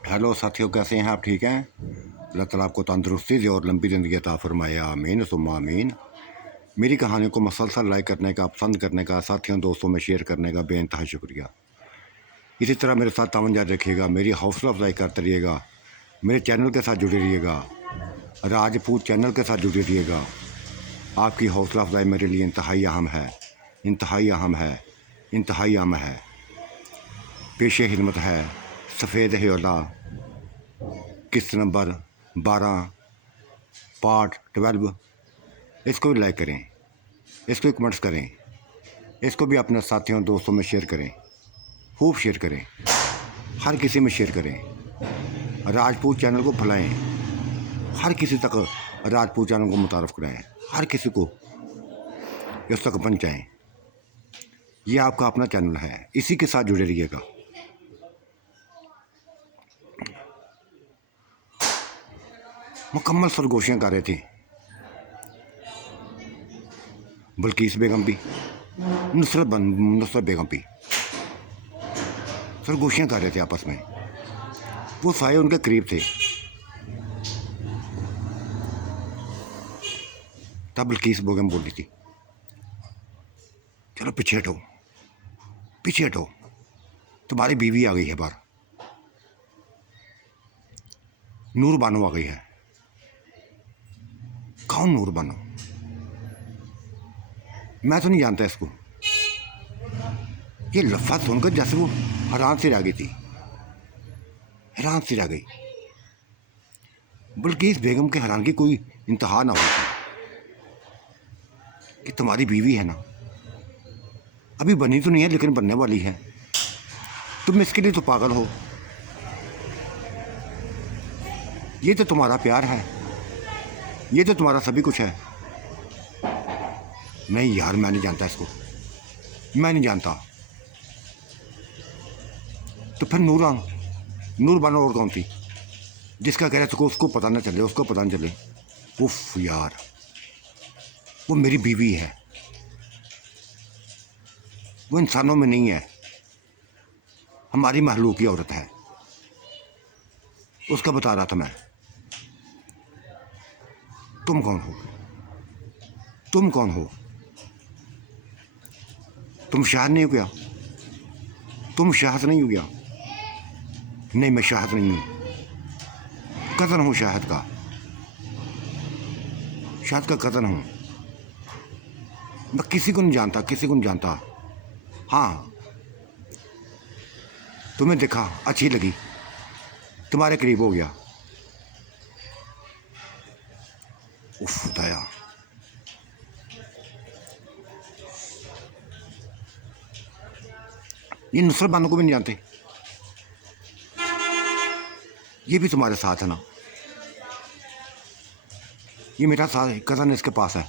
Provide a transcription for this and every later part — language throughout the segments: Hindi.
हेलो साथियों, कैसे हैं आप? ठीक हैं? अल्लाह ताला आपको तंदुरुस्ती दे और लंबी ज़िंदगी अता फरमाए, आमीन सुम्मा आमीन। मेरी कहानी को मुसलसल लाइक करने का, पसंद करने का, साथियों दोस्तों में शेयर करने का बेइंतहा शुक्रिया। इसी तरह मेरे साथ तावन जारी रखिएगा, मेरी हौसला अफजाई करते रहिएगा, मेरे चैनल के साथ जुड़े रहिएगा, राजपूत चैनल के साथ जुड़े रहिएगा। आपकी हौसला अफजाई मेरे लिए इंतहाई अहम है, इंतहाई अहम है, इंतहाई अहम है। पेशे हिम्मत है, सफ़ेद हयोला, किस्त नंबर 12, पार्ट 12। इसको भी लाइक करें, इसको भी कमेंट्स करें, इसको भी अपने साथियों दोस्तों में शेयर करें, खूब शेयर करें, हर किसी में शेयर करें। राजपूत चैनल को फैलाएं, हर किसी तक राजपूत चैनल को मुतारफ़ कराएं, हर किसी को इस तक पहुँचाएँ। ये आपका अपना चैनल है, इसी के साथ जुड़े रहिएगा। मुकम्मल सरगोशियाँ कर रहे थे बल्कीस बेगम भी, नुसरत बेगम भी सरगोशियाँ कर रहे थे आपस में। वो साए उनके करीब थे। तब बल्कीस बेगम बोली थी, चलो पीछे हटो, पीछे हटो, तुम्हारी बीवी आ गई है बाहर, नूर बानो आ गई है। कौन नूर बानो? मैं तो नहीं जानता इसको। ये लफ्ज़ सुनकर जैसे वो हैरान सी रह गई थी, हैरान सी रह गई। बल्कि इस बेगम के हैरान की कोई इंतहा ना हुई कि तुम्हारी बीवी है ना, अभी बनी तो नहीं है लेकिन बनने वाली है, तुम इसके लिए तो पागल हो, ये तो तुम्हारा प्यार है, ये तो तुम्हारा सभी कुछ है। नहीं यार, मैं नहीं जानता इसको, मैं नहीं जानता। तो फिर नूर बानो और कौन थी जिसका कह रहे थे उसको पता ना चले, उसको पता ना चले? उफ यार, वो मेरी बीवी है, वो इंसानों में नहीं है, हमारी महलूकी औरत है। उसका बता रहा था मैं। तुम कौन हो? तुम कौन हो? तुम शाहद नहीं हो गया? तुम शाहद नहीं हो गया? नहीं, मैं शाहद नहीं हूँ, कज़न हूँ शाहद का, शाहद का कज़न हूँ। मैं किसी को नहीं जानता, किसी को नहीं जानता। हाँ, तुम्हें देखा, अच्छी लगी, तुम्हारे करीब हो गया। उफ दया, ये नुसरत बानो को भी नहीं जानते? ये भी तुम्हारे साथ है ना? ये मेरा साथ कज़न इसके पास है।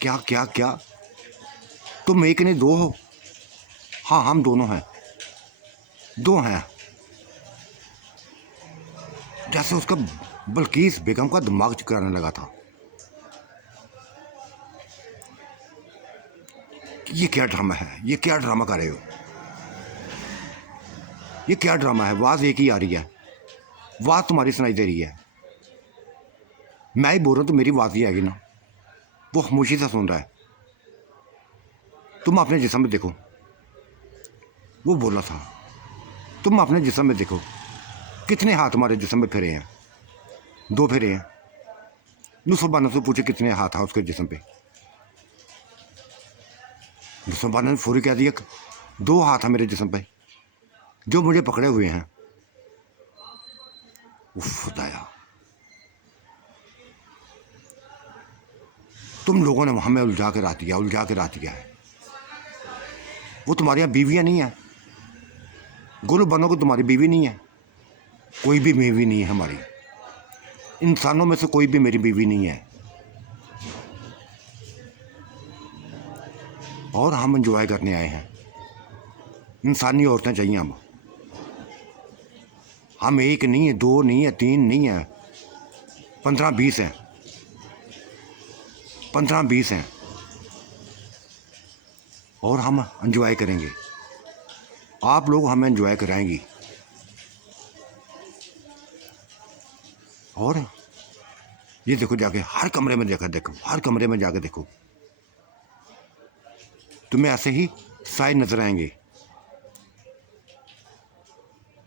क्या क्या क्या? तुम एक नहीं दो हो? हाँ, हम दोनों हैं, दो हैं। जैसे उसका बल्कीस बेगम का दिमाग चकराने लगा था कि ये क्या ड्रामा है, ये क्या ड्रामा कर रहे हो, ये क्या ड्रामा है? आवाज़ एक ही आ रही है, आवाज़ तुम्हारी सुनाई दे रही है, मैं ही बोल रहा हूँ तो मेरी आवाज़ ही आएगी ना। वो खामोशी से सुन रहा है। तुम अपने जिस्म में देखो, वो बोला था, तुम अपने जिस्म में देखो, कितने हाथ हमारे जिस्म में फिरे हैं? दो फिरे हैं। नुसरत से पूछे कितने हाथ हैं उसके जिस्म पे? नुसरत ने फौरी कह दिया, दो हाथ हैं मेरे जिस्म पे जो मुझे पकड़े हुए हैं। उफ खुदाया, तुम लोगों ने हमें उलझा के रख दिया, उलझा के रख दिया है। वो तुम्हारी यहाँ बीवियाँ नहीं है? गोलू बनो को तुम्हारी बीवी नहीं है? कोई भी बीवी नहीं है हमारी, इंसानों में से कोई भी मेरी बीवी नहीं है। और हम इंजॉय करने आए हैं, इंसानी औरतें चाहिए हम एक नहीं है, दो नहीं है, तीन नहीं है, 15-20 हैं, 15-20 हैं, और हम इंजॉय करेंगे। आप लोग हमें एंजॉय कराएंगी। और ये देखो, जाके हर कमरे में देखो, हर कमरे में जाके देखो, तुम्हें ऐसे ही साए नजर आएंगे।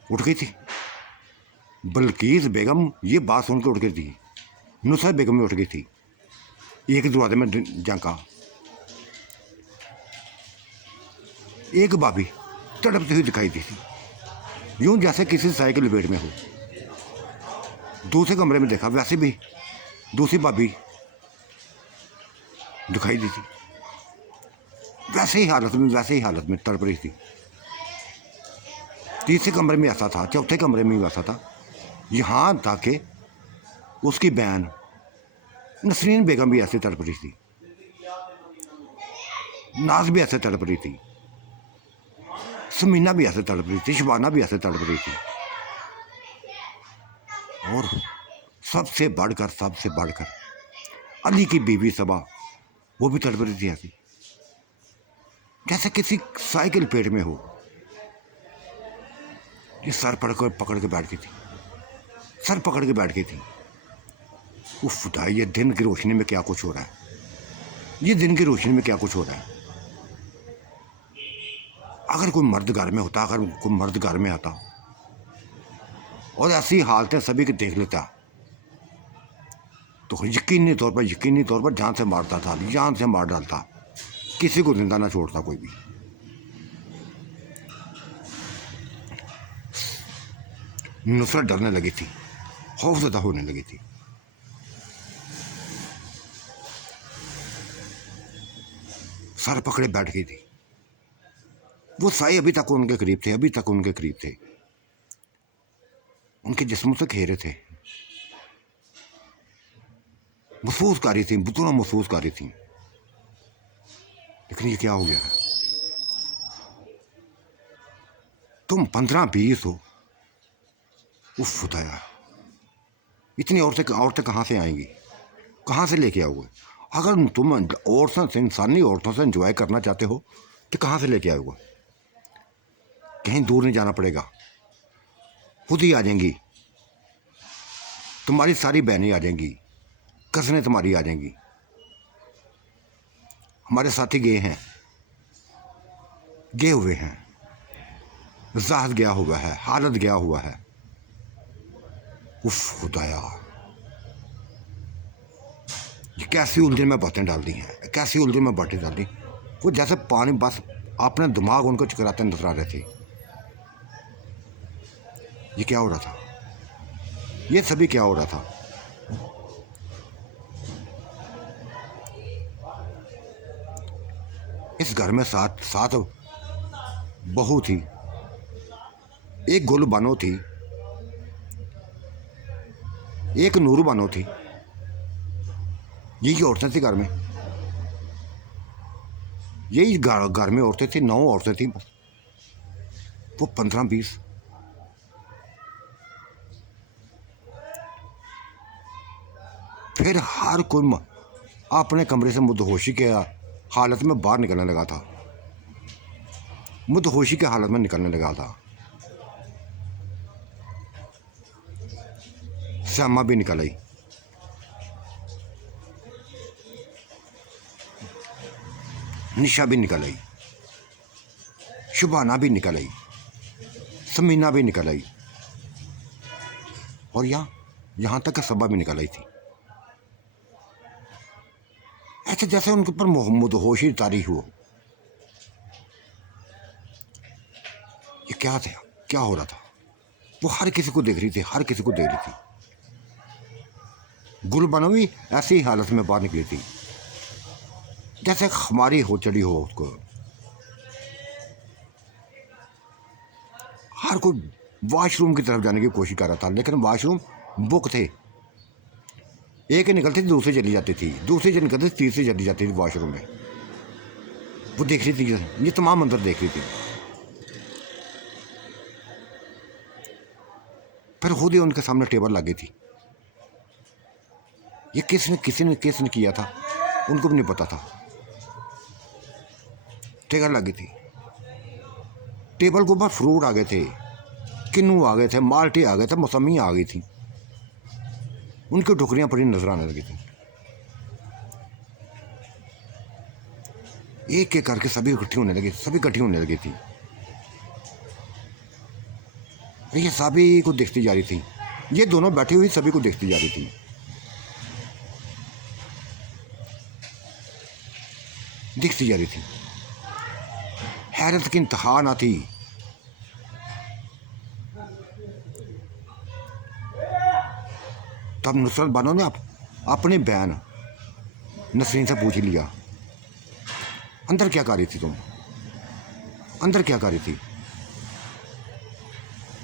उठ गई थी बल्कीस बेगम, ये बात सुन के उठ गई थी। नुसरत बेगम भी उठ गई थी, एक दरवाजे में झांका। एक भाभी तड़पती हुई दिखाई दी थी, यूं जैसे किसी साए की लपेट में हो। दूसरे कमरे में देखा, वैसे भी दूसरी भाभी दिखाई दी थी, वैसे ही हालत में तड़प रही थी। तीसरे कमरे में ऐसा था, चौथे कमरे में भी वैसा था। यहाँ ताकि उसकी बहन नसरीन बेगम भी ऐसे तड़प रही थी, नाज भी ऐसे तड़प रही थी, समीना भी ऐसे तड़प रही थी, शबाना भी ऐसे तड़प रही थी। और सबसे बढ़कर अली की बीवी सबा, वो भी तड़प रही थी ऐसी जैसे किसी साए के लपेट में हो। ये सर पकड़ के बैठ गई थी, सर पकड़ के बैठ गई थी। उफ खुदा, ये दिन की रोशनी में क्या कुछ हो रहा है, ये दिन की रोशनी में क्या कुछ हो रहा है। अगर कोई मर्द घर में होता, अगर कोई मर्द घर में आता और ऐसी हालतें सभी की देख लेता, तो यकीनी तौर पर जान से मारता था, जान से मार डालता, किसी को जिंदा ना छोड़ता कोई भी। नुसरत डरने लगी थी, खौफजदा होने लगी थी। सर पकड़े बैठ गई थी। वो साए अभी तक उनके करीब थे, उनके जिस्म से घेरे थे, महसूस कर रही थी, बुतुना महसूस कर रही थी। लेकिन ये क्या हो गया है? तुम 15-20 हो। उफ खुदाया, इतनी औरतें कहाँ से आएंगी, कहाँ से लेके आओगे? अगर तुम औरतों से, इंसानी औरतों से एंजॉय करना चाहते हो तो कहाँ से लेके आओगे? कहीं दूर नहीं जाना पड़ेगा, खुद ही आ जाएंगी। तुम्हारी सारी बहनें आ जाएंगी, कज़नें तुम्हारी आ जाएंगी। हमारे साथी गए हुए हैं, जाहद गया हुआ है, हालत गया हुआ है। उफ खुदाया, ये कैसी उलझन में बातें डाल दी हैं, कैसी उलझन में बातें डाल दी। वो जैसे पानी, बस अपने दिमाग उनको चकराते नजर आ रहे थे। ये क्या हो रहा था? ये सभी क्या हो रहा था? इस घर में सात बहू थी, एक गुल बानो थी, एक नूर बानो थी। यही औरतें थी घर में, यही घर में औरतें थी, 9 औरतें थी बस। वो 15-20। फिर हर कोई अपने कमरे से मुदहोशी के हालत में बाहर निकलने लगा था, मुदहोशी के हालत में निकलने लगा था। श्यामा भी निकल आई, निशा भी निकल आई, शुबाना भी निकल आई, समीना भी निकल आई, और यहाँ तक सबा भी निकल आई थी। ऐसे जैसे उनके ऊपर मुदहोशी तारी हो। ये क्या था, क्या हो रहा था? वो हर किसी को देख रही थी, हर किसी को देख रही थी। गुलबनो भी ऐसी ही हालत में बाहर निकली थी, जैसे हमारी हो चढ़ी हो उसको। हर कोई वॉशरूम की तरफ जाने की कोशिश कर रहा था, लेकिन वॉशरूम बुक थे। एक निकलती थी, दूसरी चली जाती थी, दूसरी जो निकलती थी, तीसरी चली जाती थी वॉशरूम में। वो देख रही थी, ये तमाम अंदर देख रही थी। फिर खुद ही उनके सामने टेबल लगी थी। ये किसने किया था, उनको भी नहीं पता था। टेबल लगी थी। टेबल के ऊपर फ्रूट आ गए थे, किन्नू आ गए थे, माल्टे आ गए थे, मौसमी आ गई थी, उनकी टुकड़ियाँ पड़ी नजर आने लगी थी। एक एक करके सभी इकट्ठी होने लगी, सभी इकट्ठी होने लगी थी। ये सभी को देखती जा रही थी, ये दोनों बैठी हुई सभी को देखती जा रही थी। दिखती जा रही थी, हैरत की इंतहा ना थी। तब नुसरत बानो ने अपनी बहन नसरीन से पूछ लिया, अंदर क्या कर रही थी तुम, अंदर क्या कर रही थी?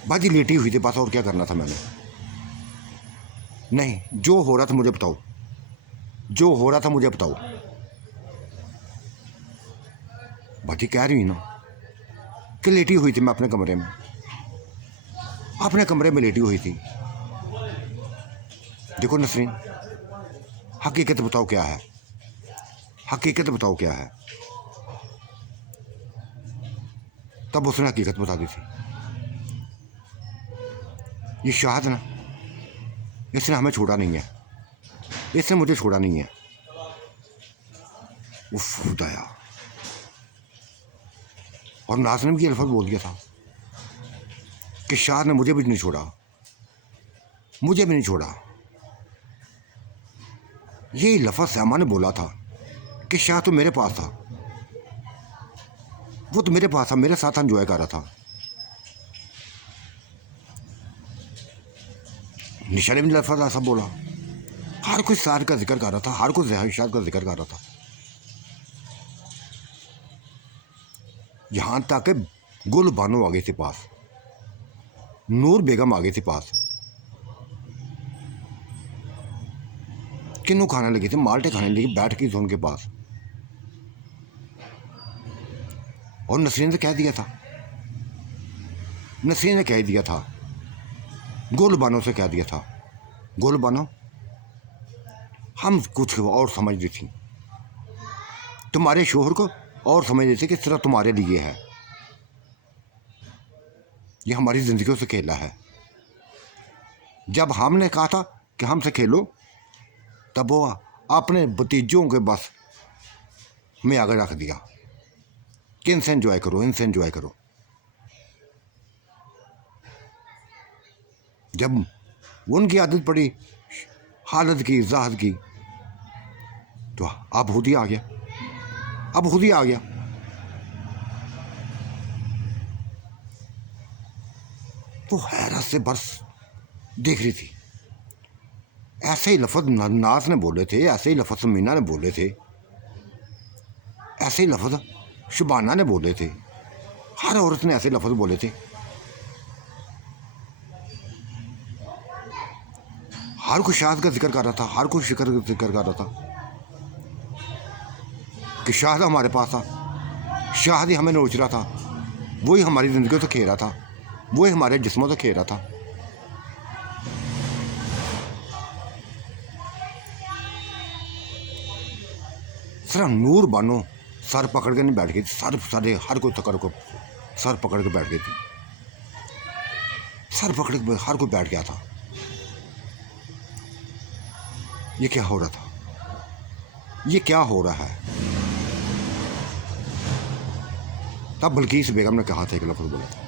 बाजी लेटी हुई थी बस, और क्या करना था मैंने? नहीं, जो हो रहा था मुझे बताओ, जो हो रहा था मुझे बताओ। बाजी कह रही ना कि लेटी हुई थी मैं अपने कमरे में, अपने कमरे में लेटी हुई थी। देखो नसरीन, हकीकत बताओ क्या है, हकीकत बताओ क्या है। तब उसने हकीकत बता दी थी। ये शाहद ना, इसने हमें छोड़ा नहीं है, इसने मुझे छोड़ा नहीं है। उफ खुदाया। और नाज ने भी ये लफ्ज़ बोल दिया था कि शाहद ने मुझे भी नहीं छोड़ा, मुझे भी नहीं छोड़ा। ये लफ्ज़ सैमा ने बोला था कि शाह तो मेरे पास था, वो तो मेरे पास था, मेरे साथ एंजॉय कर रहा था। निशा ने भी लफ्ज़ ऐसा बोला। हर कोई शाद का जिक्र कर रहा था, हर कोई शाद का जिक्र कर रहा था। यहाँ तक कि गुल बानो आ गई थी पास, नूर बेगम आ गई थी पास, किन्नू खाने लगी थी, माल्टे खाने लगी, बैठ की जोन के पास। और नसरीन ने कह दिया था, नसरीन ने कह दिया था, गुल बानो से कह दिया था, गुल बानो हम कुछ और समझ रही थी, तुम्हारे शोहर को और समझ रही थी कि सिर्फ तुम्हारे लिए है, ये हमारी जिंदगियों से खेला है। जब हमने कहा था कि हमसे खेलो, तब वो अपने भतीजों के बस में आगे रख दिया कि इनसे एंजॉय करो, इनसे एंजॉय करो। जब उनकी आदत पड़ी हालत की, जाहद की, तो अब खुद ही आ गया, अब खुद ही आ गया। वो हैरत से बस देख रही थी। ऐसे ही लफ्ज़ नाज ने बोले थे, ऐसे ही लफ्ज़ मीना ने बोले थे, ऐसे ही लफ्ज़ शुबाना ने बोले थे, हर औरत ने ऐसे लफ्ज़ बोले थे। हर कोई शाहद का जिक्र कर रहा था, हर कोई जिक्र कर रहा था कि शाहद हमारे पास था, शाहद ही हमें नोच रहा था, वही हमारी ज़िंदगी से खेल रहा था, वही हमारे जिस्मों से खेल रहा था। सिर्फ नूर बानो सर पकड़ के नहीं बैठ गई थी, सारे हर कोई तकड़ को सर पकड़ के बैठ गई थी, सर पकड़ के हर कोई बैठ गया था। ये क्या हो रहा था, ये क्या हो रहा है? तब बल्कीस बेगम ने कहा था, एक लफ्ज़ बोला था,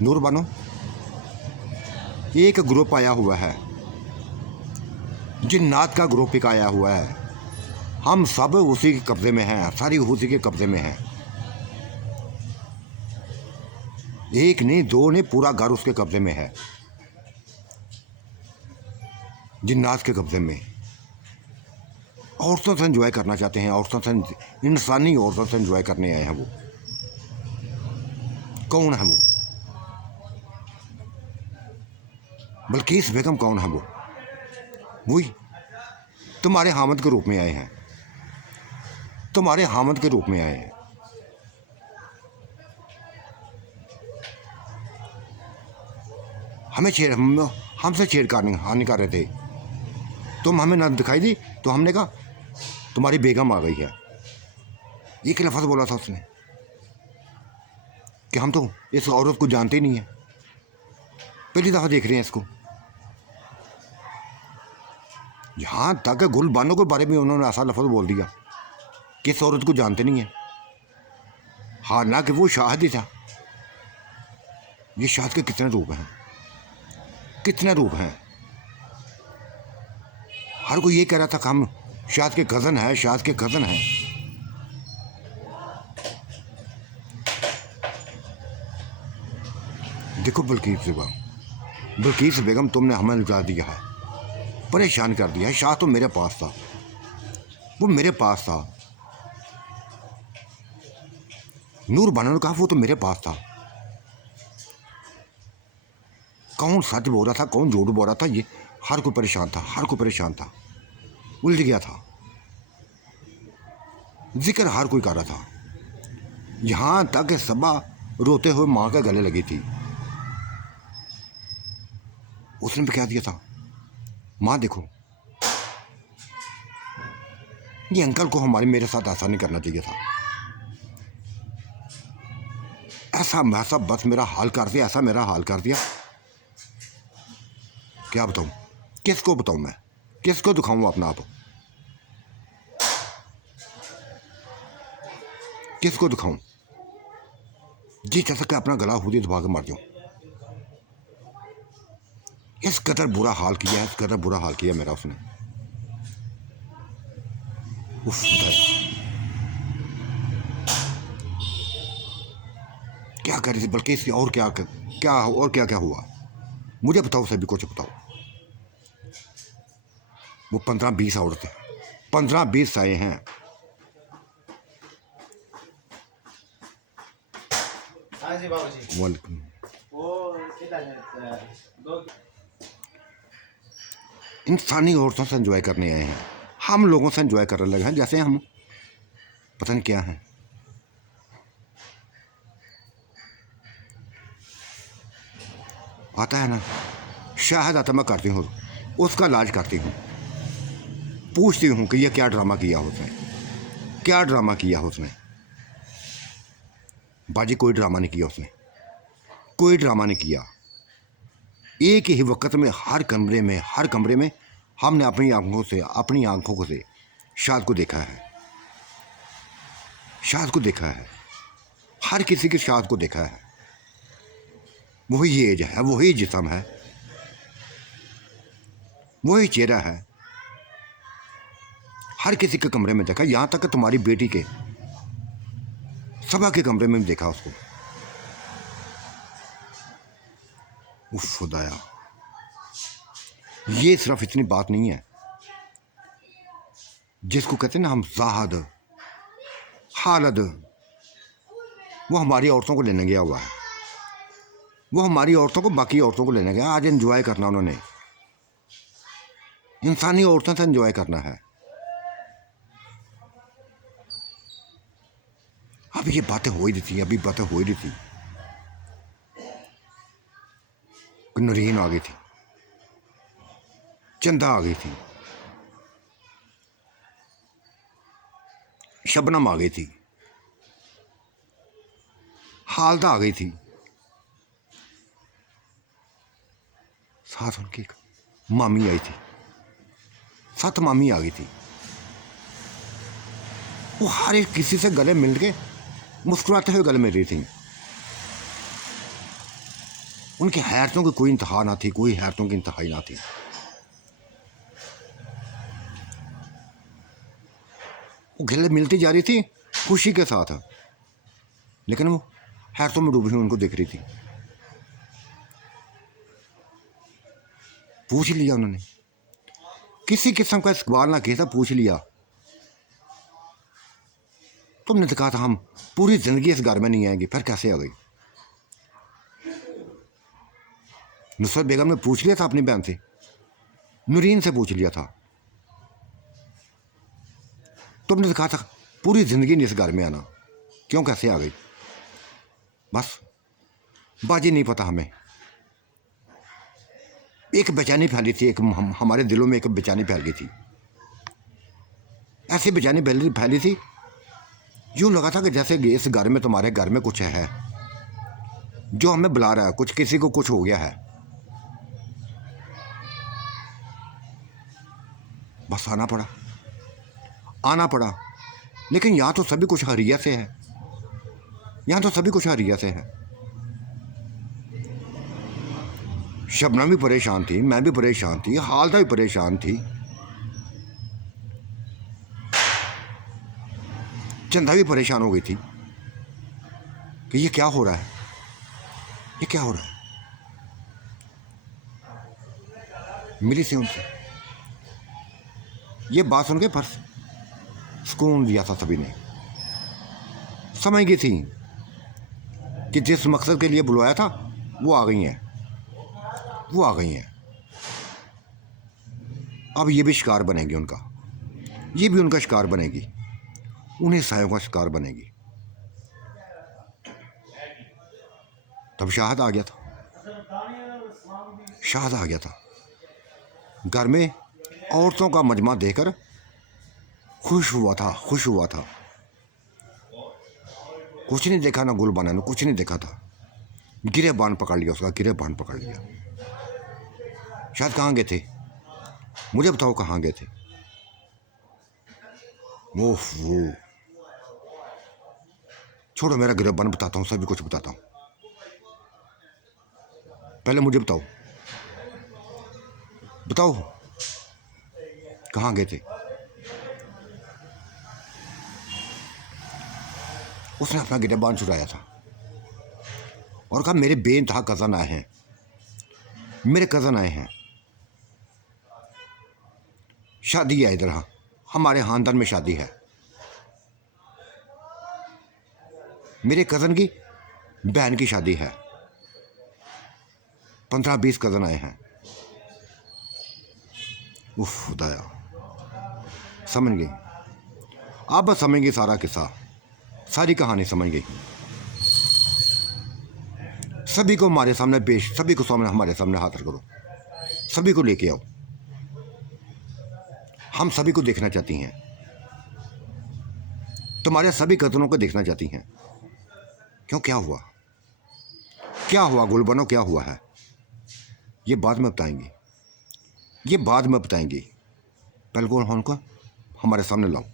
नूर बानो एक ग्रुप आया हुआ है, जिन्नात का ग्रुप एक आया हुआ है, हम सब उसी के कब्जे में हैं, सारी उसी के कब्जे में हैं। एक नहीं, दो नहीं, पूरा घर उसके कब्जे में है, जिन्नात के कब्जे में। औरतों से एंजॉय करना चाहते हैं, औरतों से, इंसानी औरतों से एंजॉय करने आए हैं। वो कौन है? वो बल्कीस बेगम कौन है? वो वही तुम्हारे हामद के रूप में आए हैं, तुम्हारे हामद के रूप में आए हैं। हमें हमसे छेड़खानी कर रहे थे, तुम हमें ना दिखाई दी तो हमने कहा तुम्हारी बेगम आ गई है। एक लफ्ज़ बोला था उसने, कि हम तो इस औरत को जानते ही नहीं हैं, पहली दफ़ा देख रहे हैं इसको। यहाँ तक गुलबानो के बारे में उन्होंने ऐसा लफ्ज़ बोल दिया कि इस औरत को जानते नहीं हैं, हालांकि वो शाहिद ही था। ये शाहिद के कितने रूप हैं, कितने रूप हैं। हर कोई ये कह रहा था कि हम शाहिद के कज़न है, शाहिद के कज़न हैं। देखो बिल्किस बेगम तुमने हमें लुटा दिया है, परेशान कर दिया है। शाह तो मेरे पास था, वो मेरे पास था। नूर बानो ने कहा वो तो मेरे पास था। कौन सच बोल रहा था, कौन झूठ बोल रहा था, ये हर कोई परेशान था, हर कोई परेशान था, उलझ गया था। जिक्र हर कोई कर रहा था, यहाँ तक सबा रोते हुए माँ के गले लगी थी। उसने भी कह दिया था, माँ देखो ये अंकल को हमारे मेरे साथ ऐसा नहीं करना चाहिए था, ऐसा वैसा बस मेरा हाल कर दिया, ऐसा मेरा हाल कर दिया। क्या बताऊं, किसको बताऊं, मैं किसको दिखाऊं अपना आप, किसको दिखाऊं। जी चाह सके अपना गला खुद ही दबा के मर जाऊं। इस कदर बुरा हाल किया, इस कदर बुरा हाल किया मेरा उसने। उफ, क्या कर रही थी बल्कि इसकी, और क्या क्या और क्या क्या हुआ मुझे बताओ, सभी कुछ बताओ। वो 15-20 औरतें, 15-20 साए हैं। हाँ जी बाबूजी। वालेकुम। इंसानी औरतों से एंजॉय करने आए हैं, हम लोगों से एंजॉय करने लगे हैं जैसे हम पता नहीं क्या है। आता है ना शायद आता, मैं करती हूँ उसका इलाज करती हूँ, पूछती हूँ कि यह क्या ड्रामा किया उसने, क्या ड्रामा किया उसने। बाजी कोई ड्रामा नहीं किया उसने, कोई ड्रामा नहीं किया। एक ही वक्त में हर कमरे में हमने अपनी आंखों से शाद को देखा है, शाद को देखा है, हर किसी के शाद को देखा है। वही एज है, वही जिस्म है, वही चेहरा है, हर किसी के कमरे में देखा, यहाँ तक कि तुम्हारी बेटी के सबा के कमरे में भी देखा उसको। उफ खुदाया, ये सिर्फ इतनी बात नहीं है जिसको कहते हैं ना हम जाहद खालद, वो हमारी औरतों को लेने गया हुआ है, वो हमारी औरतों को बाकी औरतों को लेने गया। आज एंजॉय करना उन्होंने, इंसानी औरतों से एंजॉय करना है। अब ये बातें हो ही रही थी, अभी बातें हो ही रही थी। नूरीन आ गई थी, चंदा आ गई थी, शबनम आ गई थी, हालदा आ गई थी, साथ उनकी मामी आई थी, 7 मामी आ गई थी। वो हर एक किसी से गले मिल के मुस्कुराते हुए गले मिल रही थी। उनकी हैरतों की कोई इंतहा ना थी, कोई हैरतों की इंतहाई ना थी। वो गले मिलती जा रही थी खुशी के साथ, लेकिन वो हैरतों में डूबी हुई उनको देख रही थी। पूछ लिया उन्होंने, किसी किस्म का सवाल ना किया था, पूछ लिया। तुमने तो कहा था हम पूरी जिंदगी इस घर में नहीं आएंगे, फिर कैसे आ गई? नुसरत बेगम ने पूछ लिया था अपनी बहन से, नूरीन से पूछ लिया था। तुमने तो कहा था पूरी जिंदगी नहीं इस घर में आना, क्यों कैसे आ गई? बस बाजी नहीं पता हमें। एक बेचैनी फैली थी, एक हमारे दिलों में एक बेचैनी फैल गई थी। ऐसी बेचैनी फैली थी, यूँ लगा था कि जैसे इस घर में, तुम्हारे घर में कुछ है, जो हमें बुला रहा है, कुछ किसी को कुछ हो गया है, बस आना पड़ा। लेकिन यहाँ तो सभी कुछ हरिया से है, यहाँ तो सभी कुछ हरिया से है। शबनम भी परेशान थी, मैं भी परेशान थी, हालदा भी परेशान थी, चंदा भी परेशान हो गई थी कि ये क्या हो रहा है, ये क्या हो रहा है। मिली से उनसे ये बात सुन के पर सुकून दिया था सभी ने। समझ गई थी कि जिस मकसद के लिए बुलवाया था वो आ गई हैं, वो आ गई हैं। अब ये भी शिकार बनेगी उनका, ये भी उनका शिकार बनेगी, उन्हें सायों का शिकार बनेगी। तब शाहद आ गया था, शाहद आ गया था। घर में औरतों का मजमा देखकर खुश हुआ था, खुश हुआ था। कुछ नहीं देखा ना गुलबाना ने, कुछ नहीं देखा था। गिरेबान पकड़ लिया उसका, गिरेबान पकड़ लिया। शायद कहाँ गए थे, मुझे बताओ कहाँ गए थे। वो छोड़ो, मेरा गिरेबान बताता हूँ, सभी कुछ बताता हूँ। पहले मुझे बताओ, बताओ कहाँ गए थे। उसने अपना गिरेबान चुराया था और कहा मेरे बेइंतहा कज़न आए हैं, मेरे कज़न आए हैं, शादी है इधर, हाँ हमारे खानदान में शादी है, मेरे कज़न की बहन की शादी है, 15-20 कज़न आए हैं। उफ खुदाया, समझ गई, अब समझ गई सारा किस्सा, सारी कहानी समझ गई। सभी को हमारे सामने पेश, सभी को सामने, हमारे सामने हाजिर करो, सभी को लेके आओ। हम सभी को देखना चाहती हैं, तुम्हारे सभी कज़नों को देखना चाहती हैं। क्यों, क्या हुआ, क्या हुआ गुलबनो, क्या हुआ है, ये बाद में बताएंगी, ये बाद में बताएंगी। पहले को उनको हमारे सामने लाओ।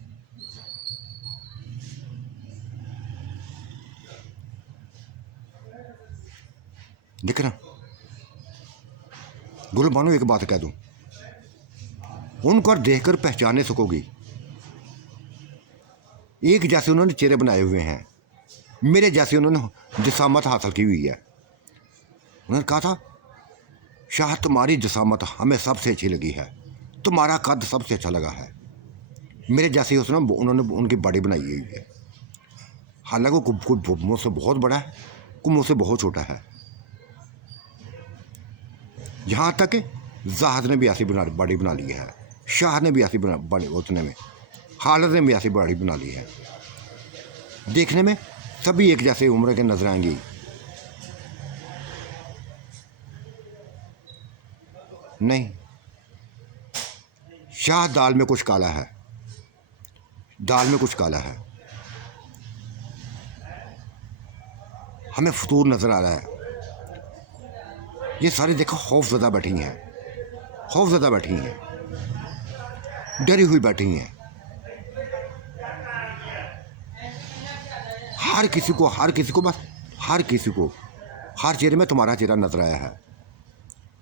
देखना गुलबानो, एक बात कह दूं, उनको देखकर पहचाने सकोगी। एक जैसे उन्होंने चेहरे बनाए हुए हैं, मेरे जैसे उन्होंने जिसामत हासिल की हुई है। उन्होंने कहा था शाह तुम्हारी जिसामत हमें सबसे अच्छी लगी है, तुम्हारा कद सबसे अच्छा लगा है। मेरे जैसे उसने उन्होंने उनकी बॉडी बनाई हुई है। हालांकि कोई मुझसे बहुत बड़ा है, कोई मुझसे बहुत छोटा है। यहाँ तक जाहद ने भी ऐसी बॉडी बना ली है, शाह ने भी ऐसी बड़ी उतने में, हालत ने भी ऐसी बॉडी बना ली है। देखने में सभी एक जैसे उम्र के नजर आएंगी। नहीं, शाह दाल में कुछ काला है, दाल में कुछ काला है। हमें फतूर नजर आ रहा है। ये सारी देखो खौफज़दा बैठी हैं, खौफज़दा बैठी हैं, डरी हुई बैठी हैं। हर किसी को बस हर किसी को, हर चेहरे में तुम्हारा चेहरा नजर आया है,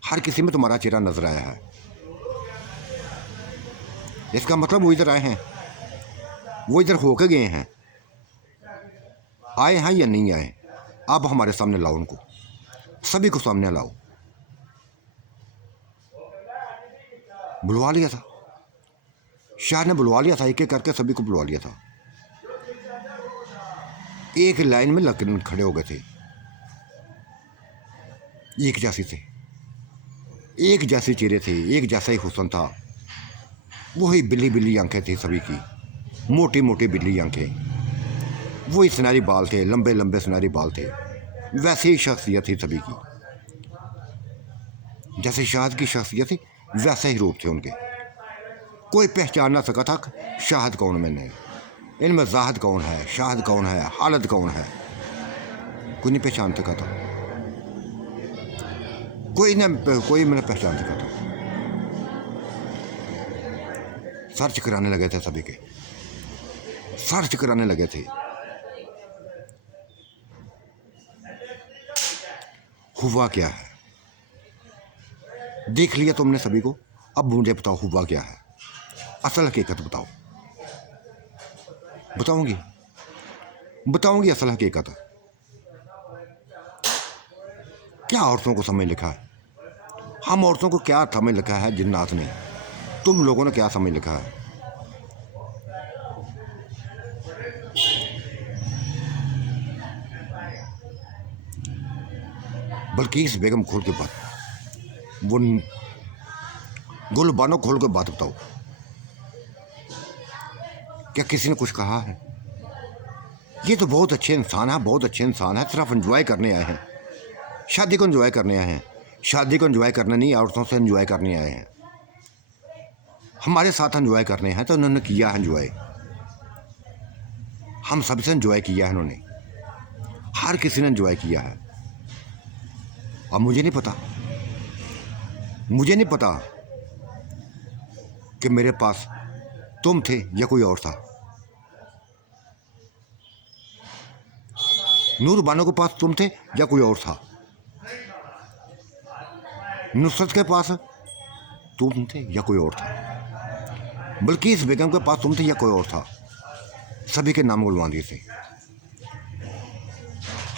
हर किसी में तुम्हारा चेहरा नजर आया है। इसका मतलब वो इधर आए हैं, वो इधर होकर गए हैं, आए हैं या नहीं आए। अब हमारे सामने लाओ उनको, सभी को सामने लाओ। बुलवा लिया था, शाह ने बुलवा लिया था, एक एक करके सभी को बुलवा लिया था। एक लाइन में लग खड़े हो गए थे, एक जैसी थे, एक जैसे चेहरे थे, एक जैसा ही हुस्न था। वही बिल्ली बिल्ली आंखें थी सभी की, मोटी मोटी बिल्ली आंखें, वही सुनहरी बाल थे, लंबे लंबे सुनहरी बाल थे। वैसे ही शख्सियत थी सभी की, जैसे शाहद की शख्सियत थी वैसे ही रूप थे उनके। कोई पहचान ना सका था शाहद कौन मैंने, इनमें जाहद कौन है, शाहद कौन है, हालत कौन है, कोई नहीं पहचान सका था। कोई मैंने पहचान सका था। सर्च कराने लगे थे, सभी के सर्च कराने लगे थे। हुआ क्या है देख लिया तुमने सभी को, अब मुझे बताओ हुआ क्या है, असल हकीकत बताओ। बताऊंगी असल हकीकत। क्या औरतों को समझ लिखा है? हम औरतों को क्या समझ लिखा है जिन्नात ने? तुम लोगों ने क्या समझ लिखा है? बल्किस बेगम खोल के बात, वो गुलबानो खोल के बात बताओ। क्या किसी ने कुछ कहा है? ये तो बहुत अच्छे इंसान है, बहुत अच्छे इंसान है, सिर्फ एंजॉय करने आए हैं, शादी को एंजॉय करने आए हैं। शादी को एंजॉय करने नहीं, औरतों से एंजॉय करने आए हैं। हमारे साथ एंजॉय करने हैं तो उन्होंने किया है एंजॉय, हम सबसे एंजॉय किया है उन्होंने, हर किसी ने एंजॉय किया है। अब मुझे नहीं पता कि मेरे पास तुम थे या कोई और था। नूर बानो के पास तुम थे या कोई और था? नुसरत के पास तुम थे या कोई और था? बल्किस बेगम के पास तुम थे या कोई और था? सभी के नाम गुलवा दिए थे।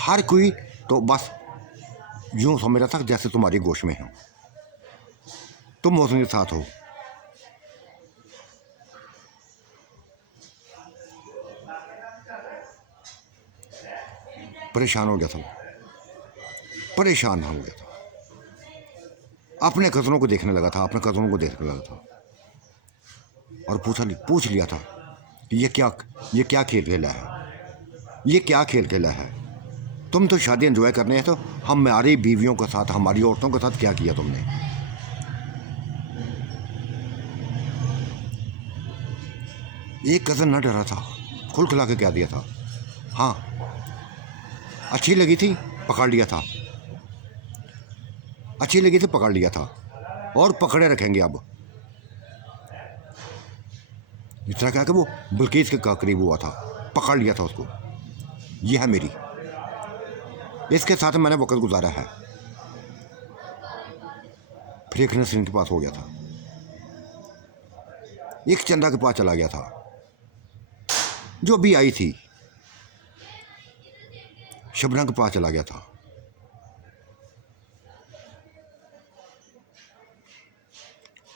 हर कोई तो बस यूं समझ रहा था जैसे तुम्हारी गोश में हो, तुम उसके साथ हो। परेशान हो गया था, परेशान हो गया था। अपने कज़नों को देखने लगा था, और पूछ लिया था कि ये क्या खेल खेला है, ये क्या खेल खेला है? तुम तो शादी एंजॉय करने हैं, तो हमारी बीवियों के साथ, हमारी औरतों के साथ क्या किया तुमने? एक कज़न न डरा था, खुल खिला के क्या दिया था। हाँ, अच्छी लगी थी, पकड़ लिया था, अच्छी लगी थी, पकड़ लिया था, और पकड़े रखेंगे। अब इतना क्या कि वो बल्किस के करीब हुआ था, पकड़ लिया था उसको। ये है मेरी, इसके साथ मैंने वक्त गुजारा है। फिर एक नसरीन के पास हो गया था, एक चंदा के पास चला गया था, जो भी आई थी, शबनम के पास चला गया था।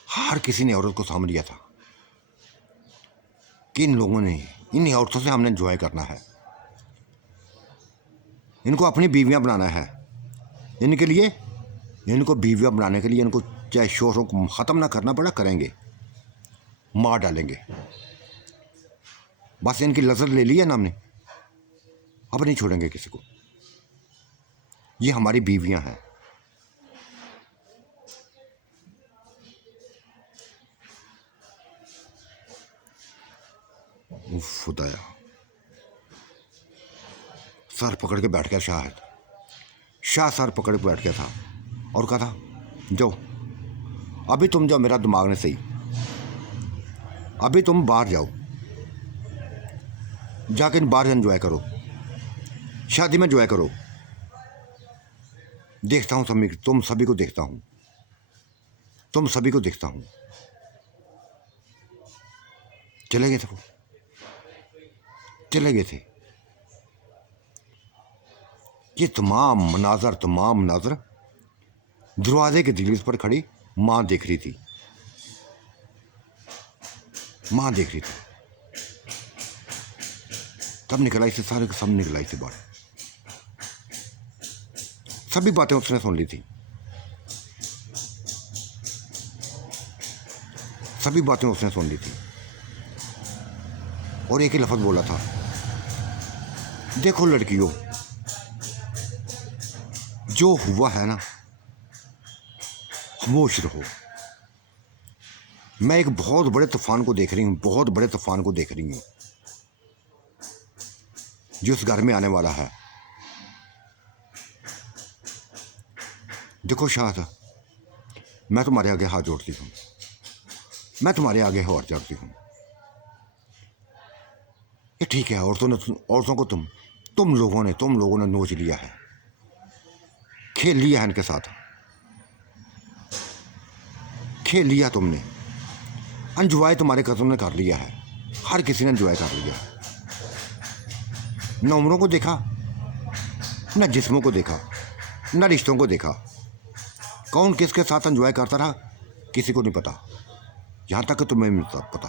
हर किसी ने औरत को समझ लिया था कि इन लोगों ने, इन औरतों से हमने एंजॉय करना है, इनको अपनी बीवियां बनाना है। इनके लिए, इनको बीवियां बनाने के लिए इनको चाहे शोरों को ख़त्म ना करना पड़ा, करेंगे, मार डालेंगे। बस इनकी लज़्ज़त ले ली है ना हमने, अब नहीं छोड़ेंगे किसी को। ये हमारी बीवियां हैं। खुदाया, सर पकड़ के बैठ गया शाह सर पकड़ के बैठ गया था और कहा था, जाओ अभी तुम जाओ, मेरा दिमाग नहीं सही, अभी तुम बाहर जाओ, जाके बाहर एंजॉय करो, शादी में एंजॉय करो। देखता हूँ तुम सभी को देखता हूँ, तुम सभी को देखता हूँ। चले गए थे वो, चले गए थे। ये तमाम मनाजर दरवाजे के दहलीज पर खड़ी माँ देख रही थी, माँ देख रही थी। तब निकल आई से सारे सब निकल आई थी बाहर, सभी बातें उसने सुन ली थी, सभी बातें उसने सुन ली थी। और एक ही लफ्ज़ बोला था, देखो लड़कियों, जो हुआ है ना, खामोश रहो। मैं एक बहुत बड़े तूफान को देख रही हूँ, बहुत बड़े तूफान को देख रही हूँ जो इस घर में आने वाला है। देखो शाहद, मैं तुम्हारे आगे हाथ जोड़ती हूँ, मैं तुम्हारे आगे हाथ जोड़ती हूँ। ये ठीक है, औरतों को तुम लोगों ने नोच लिया है, खेल लिया है इनके साथ, खेल लिया तुमने। एंजॉय तुम्हारे कज़न ने कर लिया है, हर किसी ने एंजॉय कर लिया है। न उम्रों को देखा, न जिस्मों को देखा, न रिश्तों को देखा। कौन किसके साथ एंजॉय करता रहा किसी को नहीं पता, यहाँ तक कि तुम्हें भी नहीं पता,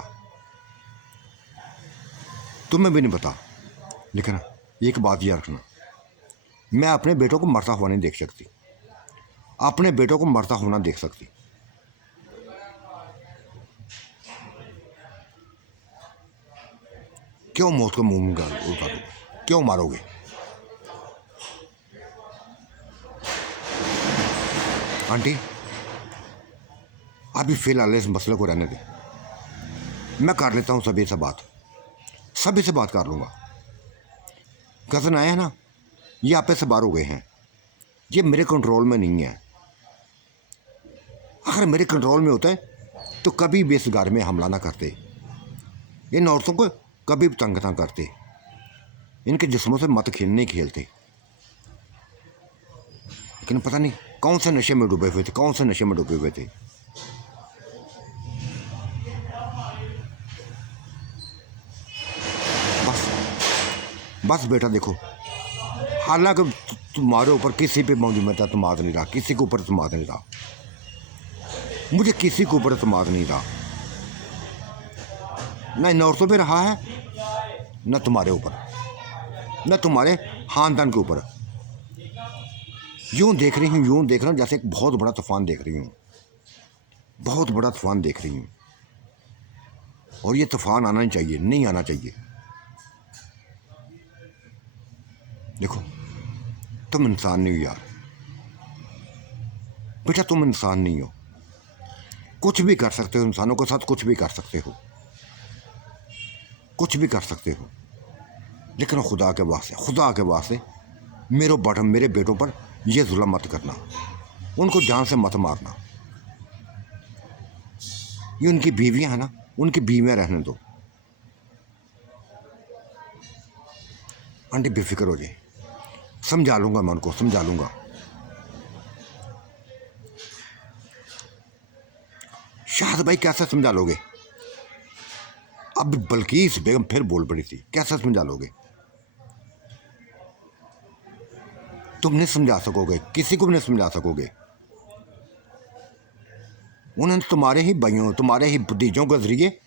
तुम्हें भी नहीं पता। लेकिन एक बात याद रखना, मैं अपने बेटों को मरता हुआ नहीं देख सकती, अपने बेटों को मरता होना देख सकती। क्यों मौत को मुंह में उतारोगे, क्यों मारोगे? आंटी, अभी फिलहाल इस मसले को रहने दें, मैं कर लेता हूँ सभी से बात कर लूँगा। कज़न आए हैं ना, ये आप से बाहर हो गए हैं, ये मेरे कंट्रोल में नहीं है। अगर मेरे कंट्रोल में होता है तो कभी भी इस घर में हमला ना करते, इन औरतों को कभी भी तंग ना करते, इनके जिस्मों से मत नहीं खेलते। लेकिन पता नहीं कौन से नशे में डूबे हुए थे, कौन से नशे में डूबे हुए थे। बस बेटा देखो, हालांकि तुम्हारे ऊपर किसी पे मौजूद तुम्हारा नहीं रहा, किसी के ऊपर तुम्हारा नहीं रहा, मुझे किसी के ऊपर तुम्हारा नहीं रहा, न इन औरतों पे रहा है, न तुम्हारे ऊपर, न तुम्हारे खानदान के ऊपर। यूँ देख रही हूँ जैसे एक बहुत बड़ा तूफान देख रही हूँ, बहुत बड़ा तूफान देख रही हूँ। और ये तूफान आना नहीं चाहिए, नहीं आना चाहिए। देखो, तुम इंसान नहीं हो यार, बेटा तुम इंसान नहीं हो। कुछ भी कर सकते हो, इंसानों के साथ कुछ भी कर सकते हो, कुछ भी कर सकते हो। लेकिन खुदा के वास्ते मेरे बेटों पर यह जुल्म मत करना, उनको जान से मत मारना। ये उनकी बीवियां हैं ना, उनकी बीवियां रहने दो। आंटी बेफिक्र हो जाए, समझा लूंगा, मैं उनको समझा लूंगा। शाहद भाई कैसे समझा लोगे? अब बल्कीस बेगम फिर बोल पड़ी थी, कैसे समझा लोगे? तुम नहीं समझा सकोगे, किसी को भी नहीं समझा सकोगे। उन्होंने तुम्हारे ही भाइयों, तुम्हारे ही भतीजों के जरिए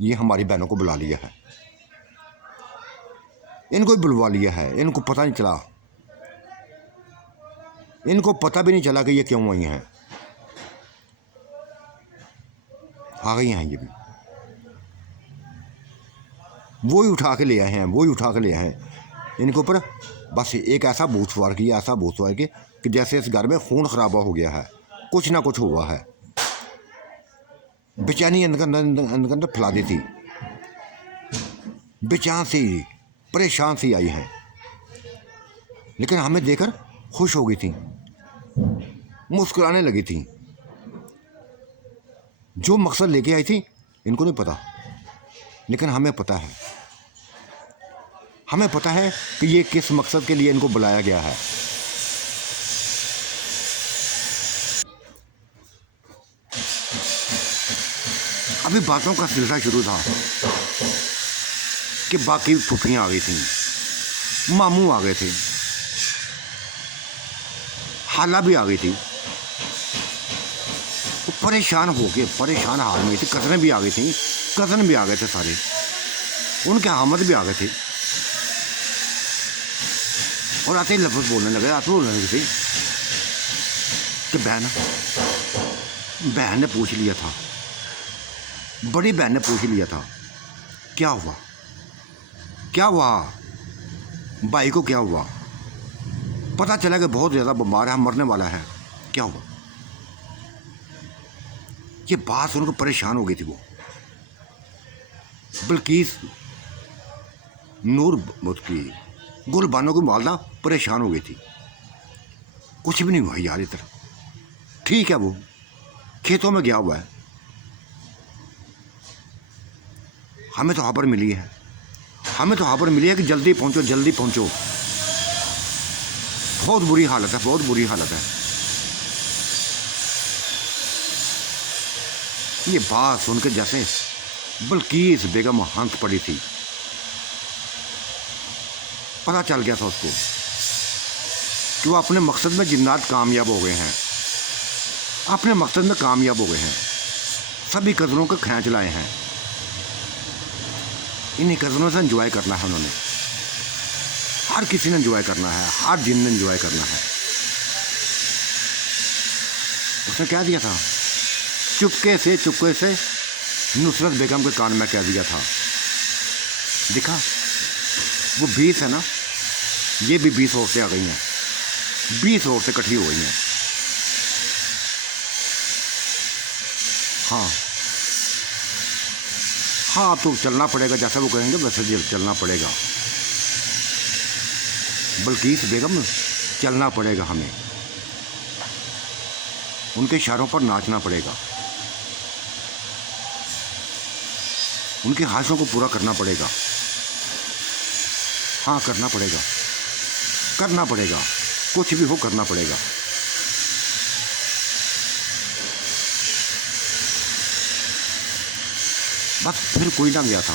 ये हमारी बहनों को बुला लिया है, इनको ही बुलवा लिया है। इनको पता नहीं चला, इनको पता भी नहीं चला कि ये क्यों आई हैं, आ गई हैं। ये भी वो ही उठा के ले आए हैं, इनके ऊपर बस एक ऐसा भूत सवार किया, कि जैसे इस घर में खून खराबा हो गया है, कुछ ना कुछ हुआ है। बेचैनी इनके अंदर फैला दी थी, बेचैन सी परेशान सी आई हैं। लेकिन हमें देखकर खुश हो गई थी, मुस्कुराने लगी थी। जो मकसद लेके आई थी इनको नहीं पता, लेकिन हमें पता है, हमें पता है कि ये किस मकसद के लिए इनको बुलाया गया है। अभी बातों का सिलसिला शुरू था कि बाकी फुफियाँ आ गई थी, मामू आ गए थे, हाला भी आ गई थी। वो परेशान हो गए, परेशान हाल में थी। कज़न भी आ गए थे सारे, उनके हामद भी आ गए थे। और आते ही लफ्ज़ बोलने लगे थे कि बहन ने पूछ लिया था, बड़ी बहन ने पूछ लिया था क्या हुआ, भाई को क्या हुआ। पता चला कि बहुत ज़्यादा बीमार है, मरने वाला है, क्या हुआ। ये बात सुनकर परेशान हो गई थी वो बल्कीस, नूर की गुलबानो की वालदा परेशान हो गई थी। कुछ भी नहीं हुआ यार इधर, ठीक है, वो खेतों में गया हुआ है, हमें तो खबर मिली है, हमें तो खबर मिली है कि जल्दी पहुंचो, जल्दी पहुंचो। बहुत बुरी हालत है, बहुत बुरी हालत है। ये बात सुन के जैसे बल्कीस बेगम हंस पड़ी थी। पता चल गया था उसको कि वो अपने मकसद में जिन्नात कामयाब हो गए हैं, अपने मकसद में कामयाब हो गए हैं। सभी कदरों को खींच लाए हैं। इन्हीं कदरों से एंजॉय करना है उन्होंने। हर किसी ने एंजॉय करना है, हर जिन ने एंजॉय करना है। उसने कह दिया था, चुपके से नुसरत बेगम के कान में कह दिया था, दिखा वो 20 है ना, ये भी 20 औरतें आ गई हैं, 20 औरतें इकट्ठी हो गई हैं। हाँ हाँ, अब तो चलना पड़ेगा, जैसा वो कहेंगे वैसे चलना पड़ेगा। बल्कीस बेगम, चलना पड़ेगा हमें, उनके इशारों पर नाचना पड़ेगा, उनके ख्वाहिशों को पूरा करना पड़ेगा। हाँ, करना पड़ेगा, करना पड़ेगा, कुछ भी हो करना पड़ेगा। बस फिर कोई ना गया था,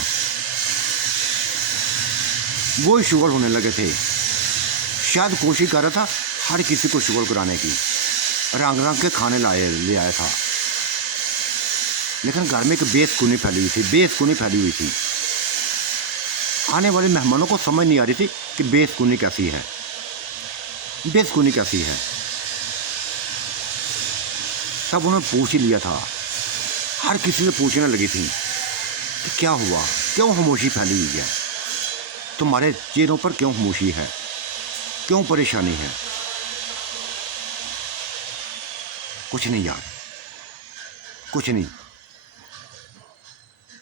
वो ही शुगल होने लगे थे। शायद कोशिश कर रहा था हर किसी को शुगल कराने की, रंग रंग के खाने ले आया था, लेकिन घर में एक बेसुनी फैली हुई थी, बेसुनी फैली हुई थी। आने वाले मेहमानों को समझ नहीं आ रही थी कि बेसुनी कैसी है, बेसुनी कैसी है। सब उन्होंने पूछ ही लिया था, हर किसी से पूछने लगी थी कि क्या हुआ, क्यों खामोशी फैली हुई है, तुम्हारे चेहरों पर क्यों खामोशी है, क्यों परेशानी है। कुछ नहीं यार, कुछ नहीं,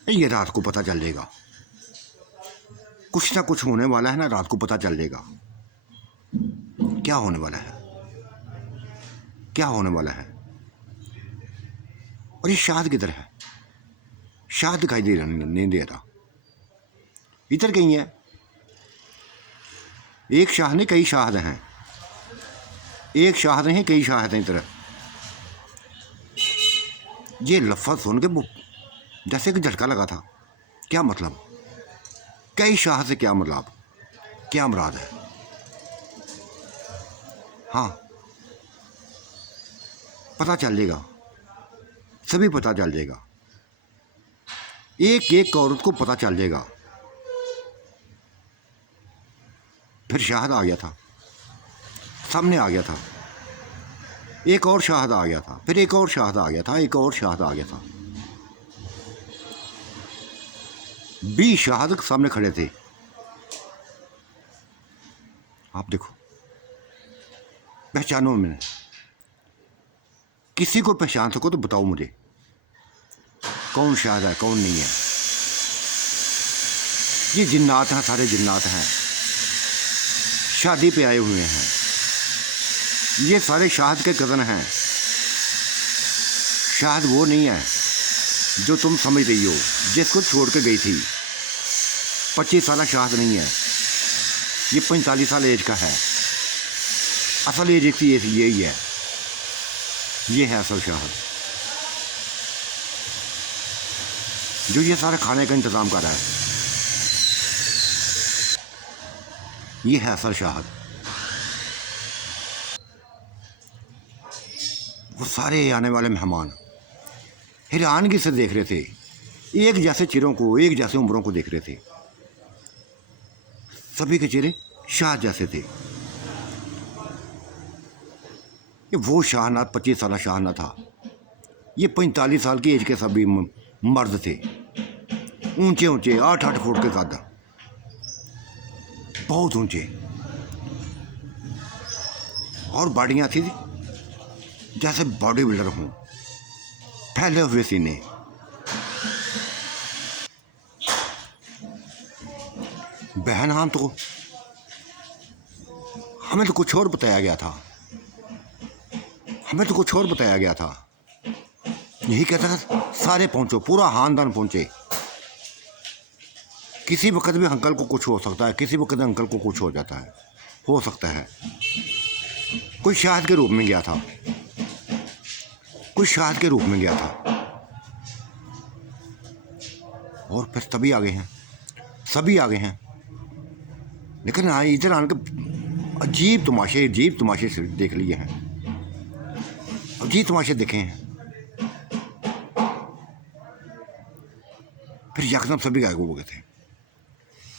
ये रात को पता चल जाएगा, कुछ ना कुछ होने वाला है ना, रात को पता चल जाएगा क्या होने वाला है, क्या होने वाला है। और ये शाद किधर है, शाद दिखाई दे रहा नहीं दे रहा, इधर कहीं है। एक शाह नहीं, कई शाहद हैं, एक शाहद हैं, कई शाहद हैं इधर। ये लफ्ज़ सुन के जैसे कि झटका लगा था। क्या मतलब, कई शाह से क्या मतलब, क्या मुराद है। हाँ, पता चल जाएगा, सभी पता चल जाएगा, एक एक औरत को पता चल जाएगा। फिर शाहद आ गया था, सामने आ गया था, एक और शाहद आ गया था, फिर एक और शाहद आ गया था, एक और शाहद आ गया था। 20 शाहद सामने खड़े थे। आप देखो, पहचानो, मैंने किसी को पहचान सको तो बताओ मुझे, कौन शाहद है कौन नहीं है। ये जिन्नात हैं, सारे जिन्नात हैं, शादी पे आए हुए हैं। ये सारे शाहद के कज़न हैं। शाहद वो नहीं है जो तुम समझ रही हो, जिसको छोड़ के गई थी। 25 साल शाहद नहीं है, ये 45 साल एज का है। असल एज इसकी यही है, ये है असल शाहद, जो ये सारे खाने का इंतज़ाम कर रहा है। ये है असल शाहद। वो सारे आने वाले मेहमान हैरानगी से देख रहे थे, एक जैसे चेहरों को, एक जैसे उम्रों को देख रहे थे। सभी के चेहरे शाह जैसे थे। ये वो शाह ना 25 साल शाह ना था, ये 45 साल की एज के सभी मर्द थे, ऊंचे ऊंचे 8-8 फुट के कद, बहुत ऊंचे, और बॉडियाँ थी जैसे बॉडी बिल्डर हों, फैले हुए सीने। बहन हमें तो कुछ और बताया गया था, हमें तो कुछ और बताया गया था। यही कहता था सारे पहुंचो, पूरा खानदान पहुंचे। किसी वक्त भी अंकल को कुछ हो सकता है, किसी वक्त अंकल को कुछ हो जाता है, हो सकता है। कोई शाहिद के रूप में गया था, कोई शाहिद के रूप में गया था, और फिर सभी आगे हैं, सभी आगे हैं। लेकिन हाँ, इधर आने के अजीब तमाशे से देख लिए हैं, अजीब तमाशे देखे हैं। फिर यकदम सभी गायब हो गए थे,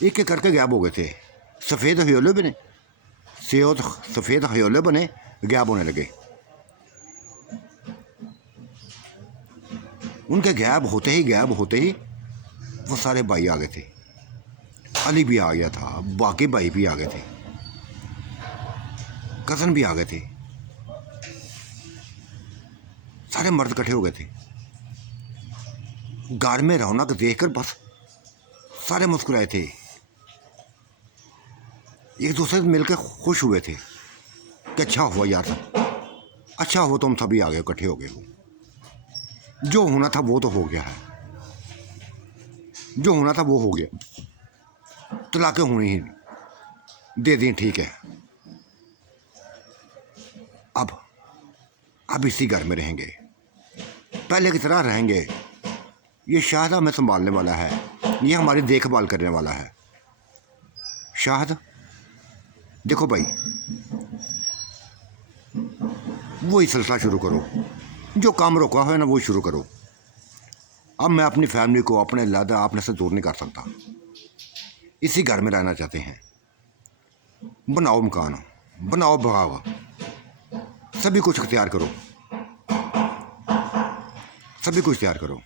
एक एक करके गायब हो गए थे। सफ़ेद हयोले बने, सफ़ेद हयोले बने, गायब होने लगे। उनके गायब होते ही वो सारे भाई आ गए थे। अली भी आ गया था, बाकी भाई भी आ गए थे, कज़न भी आ गए थे, सारे मर्द इकट्ठे हो गए थे। घर में रौनक देखकर बस सारे मुस्कुराए थे, एक दूसरे से मिलकर खुश हुए थे कि अच्छा हुआ यार, अच्छा हो तुम सभी आ गए, इकट्ठे हो गए हो। जो होना था वो तो हो गया है, जो होना था वो हो गया। तलाक़ें होनी ही दे दी, ठीक है। अब इसी घर में रहेंगे, पहले की तरह रहेंगे। ये शाहिद हमें संभालने वाला है, ये हमारी देखभाल करने वाला है। शाहिद देखो भाई, वही सिलसिला शुरू करो, जो काम रोका है ना वो शुरू करो। अब मैं अपनी फैमिली को अपने लादा अपने से दूर नहीं कर सकता, इसी घर में रहना चाहते हैं। बनाओ मकान, बनाओ बगावा, सभी कुछ इख्तियार करो, सभी कुछ तैयार करो।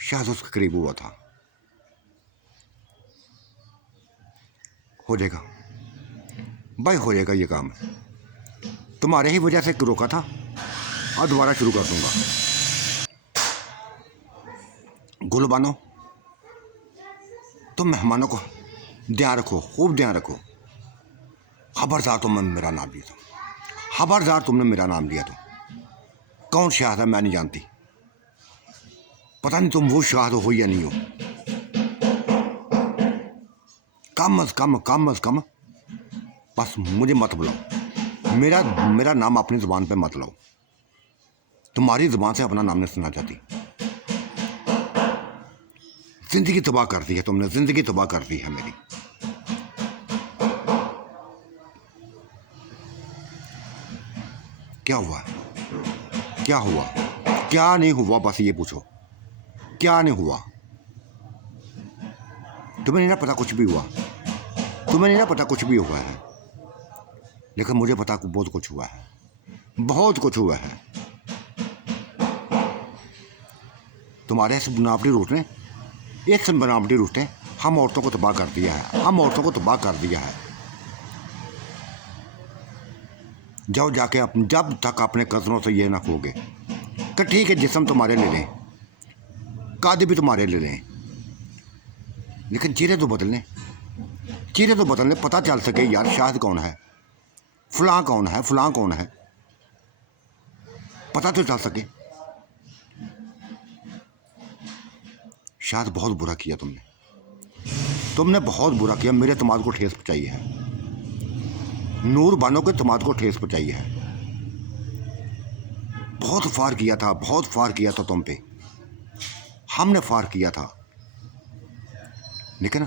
शायद उसके करीब हुआ था, हो जाएगा भाई, हो जाएगा ये काम। तुम्हारे ही वजह से रोका था और दोबारा शुरू कर दूंगा। गुल बानो, तुम मेहमानों को ध्यान रखो, खूब ध्यान रखो। खबरदार तुमने मेरा नाम लिया था, खबरदार तुमने मेरा नाम लिया था। कौन शाहिद है मैं नहीं जानती, पता नहीं तुम वो शाहिद हो या नहीं हो। कम अज कम बस मुझे मत बुलाओ, मेरा नाम अपनी ज़ुबान पे मत लाओ। तुम्हारी ज़ुबान से अपना नाम नहीं सुनना चाहती। ज़िंदगी तबाह कर दी है तुमने, ज़िंदगी तबाह कर दी है मेरी। क्या हुआ, क्या हुआ, क्या नहीं हुआ, बस ये पूछो, क्या नहीं हुआ। तुम्हें नहीं ना पता कुछ भी हुआ, तुम्हें नहीं ना पता कुछ भी हुआ है, लेकिन मुझे पता बहुत कुछ हुआ है, बहुत कुछ हुआ है। तुम्हारे इस बनावटी रूट ने, इस बनावटी रूट ने हम औरतों को तबाह कर दिया है, हम औरतों को तबाह कर दिया है। जाओ जाके जब तक अपने कज़नों से ये ना खोगे कि ठीक है जिस्म तुम्हारे ले लें, कादे भी तुम्हारे ले लें, लेकिन चेहरे तो बदलने, चेहरे तो बदलने, पता चल सके यार शाहिद कौन है, फलां कौन है, फलां कौन है, पता तो चल सके। शायद बहुत बुरा किया तुमने, तुमने बहुत बुरा किया, मेरे तमाद को ठेस पहुंचाई है, नूर बानो के तमाद को ठेस पहुंचाई है। बहुत फार किया था, बहुत फार किया था तुम पे, हमने फार किया था, लेकिन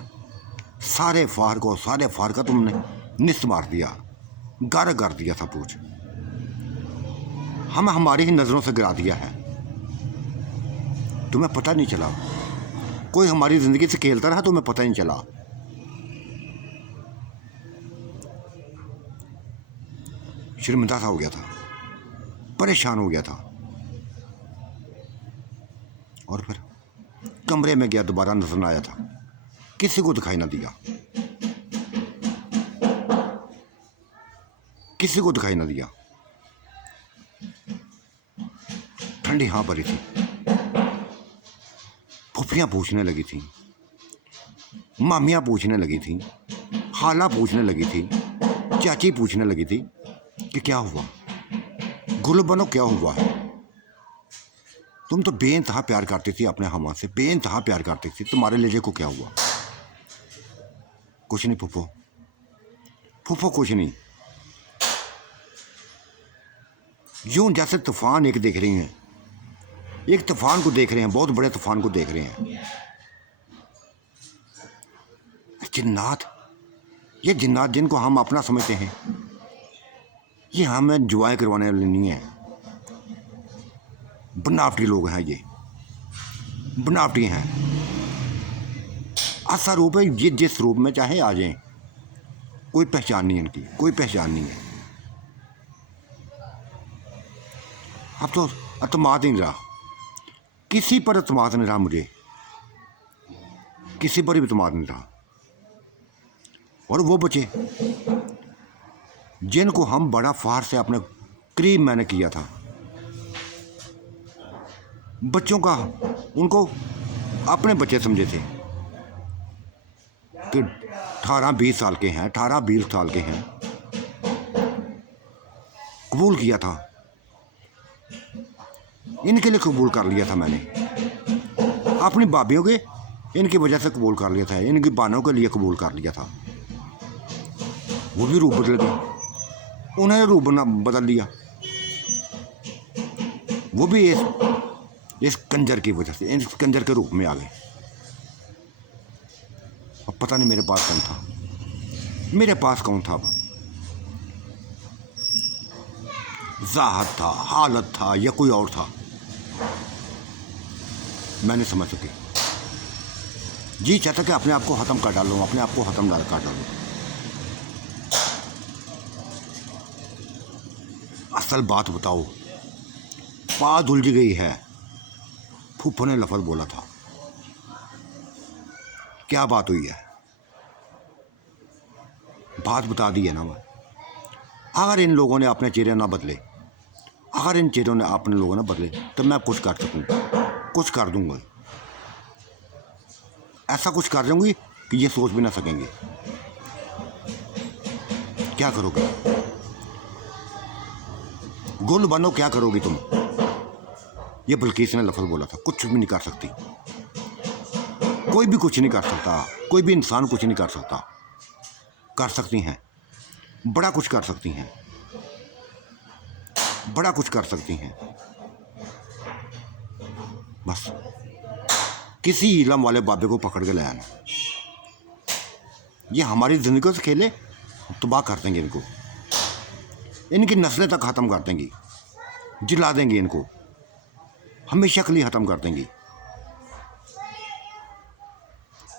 सारे फार का तुमने निस्त मार दिया, गारा कर दिया सब कुछ, हम हमारी ही नज़रों से गिरा दिया है। तुम्हें पता नहीं चला, कोई हमारी ज़िंदगी से खेलता रहा, तुम्हें पता नहीं चला। शर्मिंदा सा हो गया था, परेशान हो गया था, और फिर कमरे में गया, दोबारा नजर न आया था, किसी को दिखाई ना दिया, किसी को दिखाई ना दिया। ठंडी हाँ भरी थी, फुफियाँ पूछने लगी थी, मामियाँ पूछने लगी थी, खाला पूछने लगी थी, चाची पूछने लगी थी कि क्या हुआ, गुल बनो क्या हुआ, तुम तो बेइंतहा प्यार करती थी अपने हमा से, बेइंतहा प्यार करती थी, तुम्हारे लेजे को क्या हुआ। कुछ नहीं फूफो, फूफो कुछ नहीं। यूं जैसे तूफान एक देख रही हैं, एक तूफान को देख रहे हैं, बहुत बड़े तूफान को देख रहे हैं। जिन्नात, ये जिन्नात जिनको हम अपना समझते हैं, ये हमें जुआएं करवाने वाले नहीं हैं। बनावटी लोग हैं, ये बनावटी हैं। ऐसा रूप है, ये जिस रूप में चाहे आ जाएं, कोई पहचान नहीं है इनकी, कोई पहचान नहीं है। अब तो अतमाद नहीं रहा, किसी पर अतमाद नहीं रहा, मुझे किसी पर भी अतमाद नहीं रहा। और वो बच्चे जिनको हम बड़ा फार से अपने करीब मैंने किया था, बच्चों का उनको अपने बच्चे समझे थे कि 18-20 साल के हैं, 18-20 साल के हैं, कबूल किया था, इनके लिए कबूल कर लिया था मैंने, अपनी भाभीयों के इनकी वजह से कबूल कर लिया था, इनकी बहनों के लिए कबूल कर लिया था। वो भी रूप बदल गए, उन्होंने रूप बदल लिया, वो भी इस कंजर की वजह से, इस कंजर के रूप में आ गए। अब पता नहीं मेरे पास कौन था, मेरे पास कौन था। अब ज़ाहत था, हालत था, या कोई और था, मैंने समझ सके। जी चाहता कि अपने आप को ख़त्म कर डालूँ, अपने आप को ख़त्म कर डालूँ। असल बात बताओ, बात उलझ गई है। फूफो ने लफ्ज़ बोला था, क्या बात हुई है, बात बता दी है ना। अगर इन लोगों ने अपने चेहरे ना बदले, अगर इन चेहरों ने अपने लोगों ने बदले, तो मैं कुछ कर सकूँ, कुछ कर दूंगा, ऐसा कुछ कर दूंगी कि ये सोच भी ना सकेंगे। क्या करोगे, गुल बनो, क्या करोगी तुम। ये बल्कीस ने लफ्ज़ बोला था, कुछ भी नहीं कर सकती, कोई भी कुछ नहीं कर सकता, कोई भी इंसान कुछ नहीं कर सकता। कर सकती हैं, बड़ा कुछ कर सकती हैं, बड़ा कुछ कर सकती हैं। बस किसी इलम वाले बाबे को पकड़ के ले आना, ये हमारी ज़िंदगी से खेले, तबाह कर देंगे इनको, इनकी नस्लें तक ख़त्म कर देंगी, जिला देंगे इनको, हमेशा के लिए ख़त्म कर देंगी।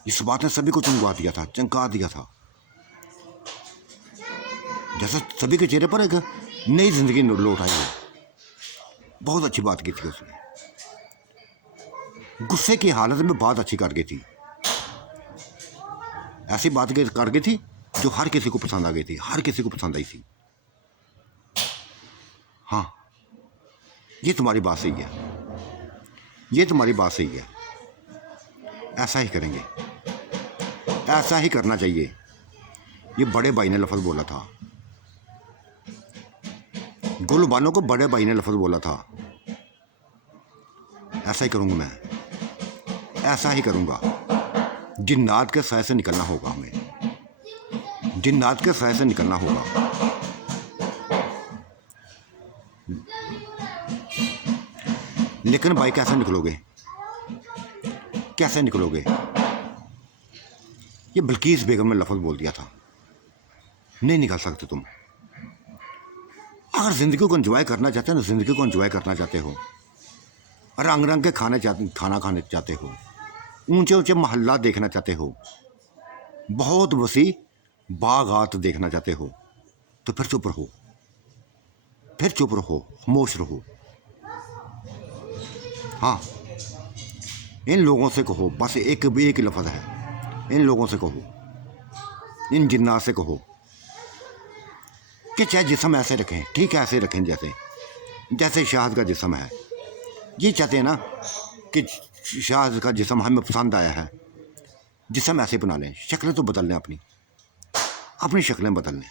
इस बात ने सभी को चमका दिया था, चमका दिया था, जैसे सभी के चेहरे पर एक नई जिंदगी लौट आई है। बहुत अच्छी बात की थी उसने, गुस्से की हालत में बात अच्छी कर गई थी, ऐसी बात कर गई थी जो हर किसी को पसंद आ गई थी, हर किसी को पसंद आई थी। हाँ, ये तुम्हारी बात सही है, ये तुम्हारी बात सही है, ऐसा ही करेंगे, ऐसा ही करना चाहिए। ये बड़े भाई ने लफ्ज़ बोला था, गुलबानों को बड़े भाई ने लफ्ज़ बोला था। ऐसा ही करूँगा मैं, ऐसा ही करूँगा। जिन्नात के साए से निकलना होगा हमें, जिन्नात के साए से निकलना होगा। लेकिन भाई कैसे निकलोगे, कैसे निकलोगे। ये बल्कीस बेगम ने लफ्ज़ बोल दिया था, नहीं निकल सकते तुम। अगर ज़िंदगी को एंजॉय करना चाहते हो ना, ज़िंदगी को एंजॉय करना चाहते हो, रंग रंग के खाना खाने चाहते हो, ऊंचे ऊंचे महल्ला देखना चाहते हो, बहुत वसी बागात देखना चाहते हो, तो फिर चुप रहो, फिर चुप रहो, खामोश रहो। हाँ, इन लोगों से कहो, बस एक ही लफ्ज़ है, इन लोगों से कहो, इन जिन्नात से कहो कि चाहे जिस्म ऐसे रखें, ठीक है, ऐसे रखें जैसे शाहद का जिस्म है। ये चाहते हैं ना कि शाहद का जिस्म हमें पसंद आया है, जिस्म ऐसे बना लें, शक्लें तो बदल लें, अपनी शक्लें बदल लें।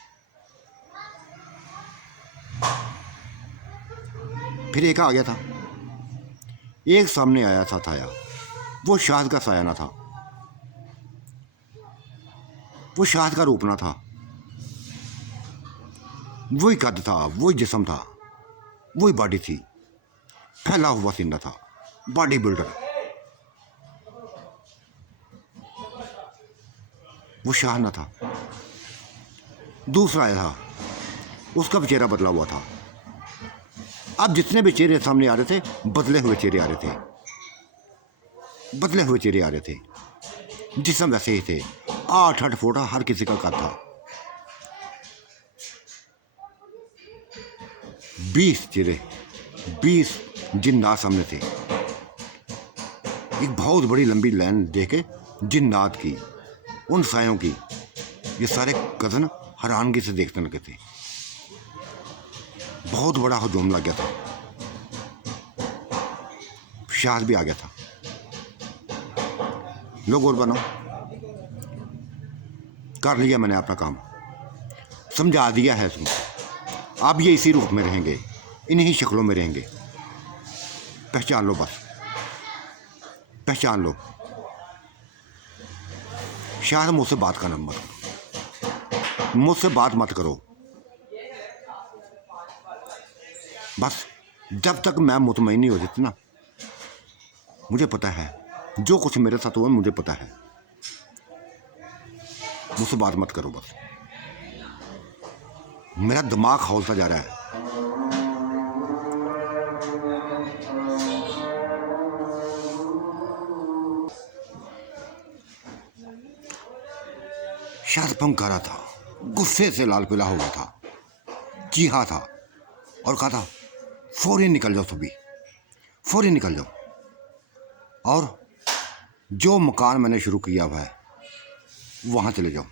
फिर एक आ गया था, एक सामने आया था थाया। वो शाहद का साया ना था, वो शाहद का रूप ना था, वही कद था, वही जिस्म था, वही बॉडी थी, फैला हुआ सीना था, बॉडी बिल्डर। वो शाह ना था। दूसरा आया था, उसका भी चेहरा बदला हुआ था। अब जितने भी चेहरे सामने आ रहे थे, बदले हुए चेहरे आ रहे थे, बदले हुए चेहरे आ रहे थे। जिस्म वैसे ही थे, 8-8 फुट हर किसी का कद था। 20 चेहरे, 20 जिन्नात सामने थे। एक बहुत बड़ी लंबी लाइन देखे जिन्नात की, उन सायों की। ये सारे कज़न हैरानगी से देखने लगे थे। बहुत बड़ा हजूम लग गया था। शाहद भी आ गया था। लोग और बनो, कर लिया मैंने अपना काम, समझा दिया है तुमको। अब ये इसी रूप में रहेंगे, इन्हीं शक्लों में रहेंगे। पहचान लो, बस पहचान लो। शायद मुझसे बात करना मत करो, मुझसे बात मत करो। बस जब तक मैं मुतमईन नहीं हो जाती ना, मुझे पता है जो कुछ मेरे साथ हुआ, मुझे पता है। मुझसे बात मत करो बस। मेरा दिमाग खौलता जा रहा है। शायद पंख रहा था, गुस्से से लाल पीला हो गया था, चीहा था और कहा था फौरी निकल जाओ, सभी फौरी निकल जाओ। और जो मकान मैंने शुरू किया हुआ है वहाँ चले जाओ।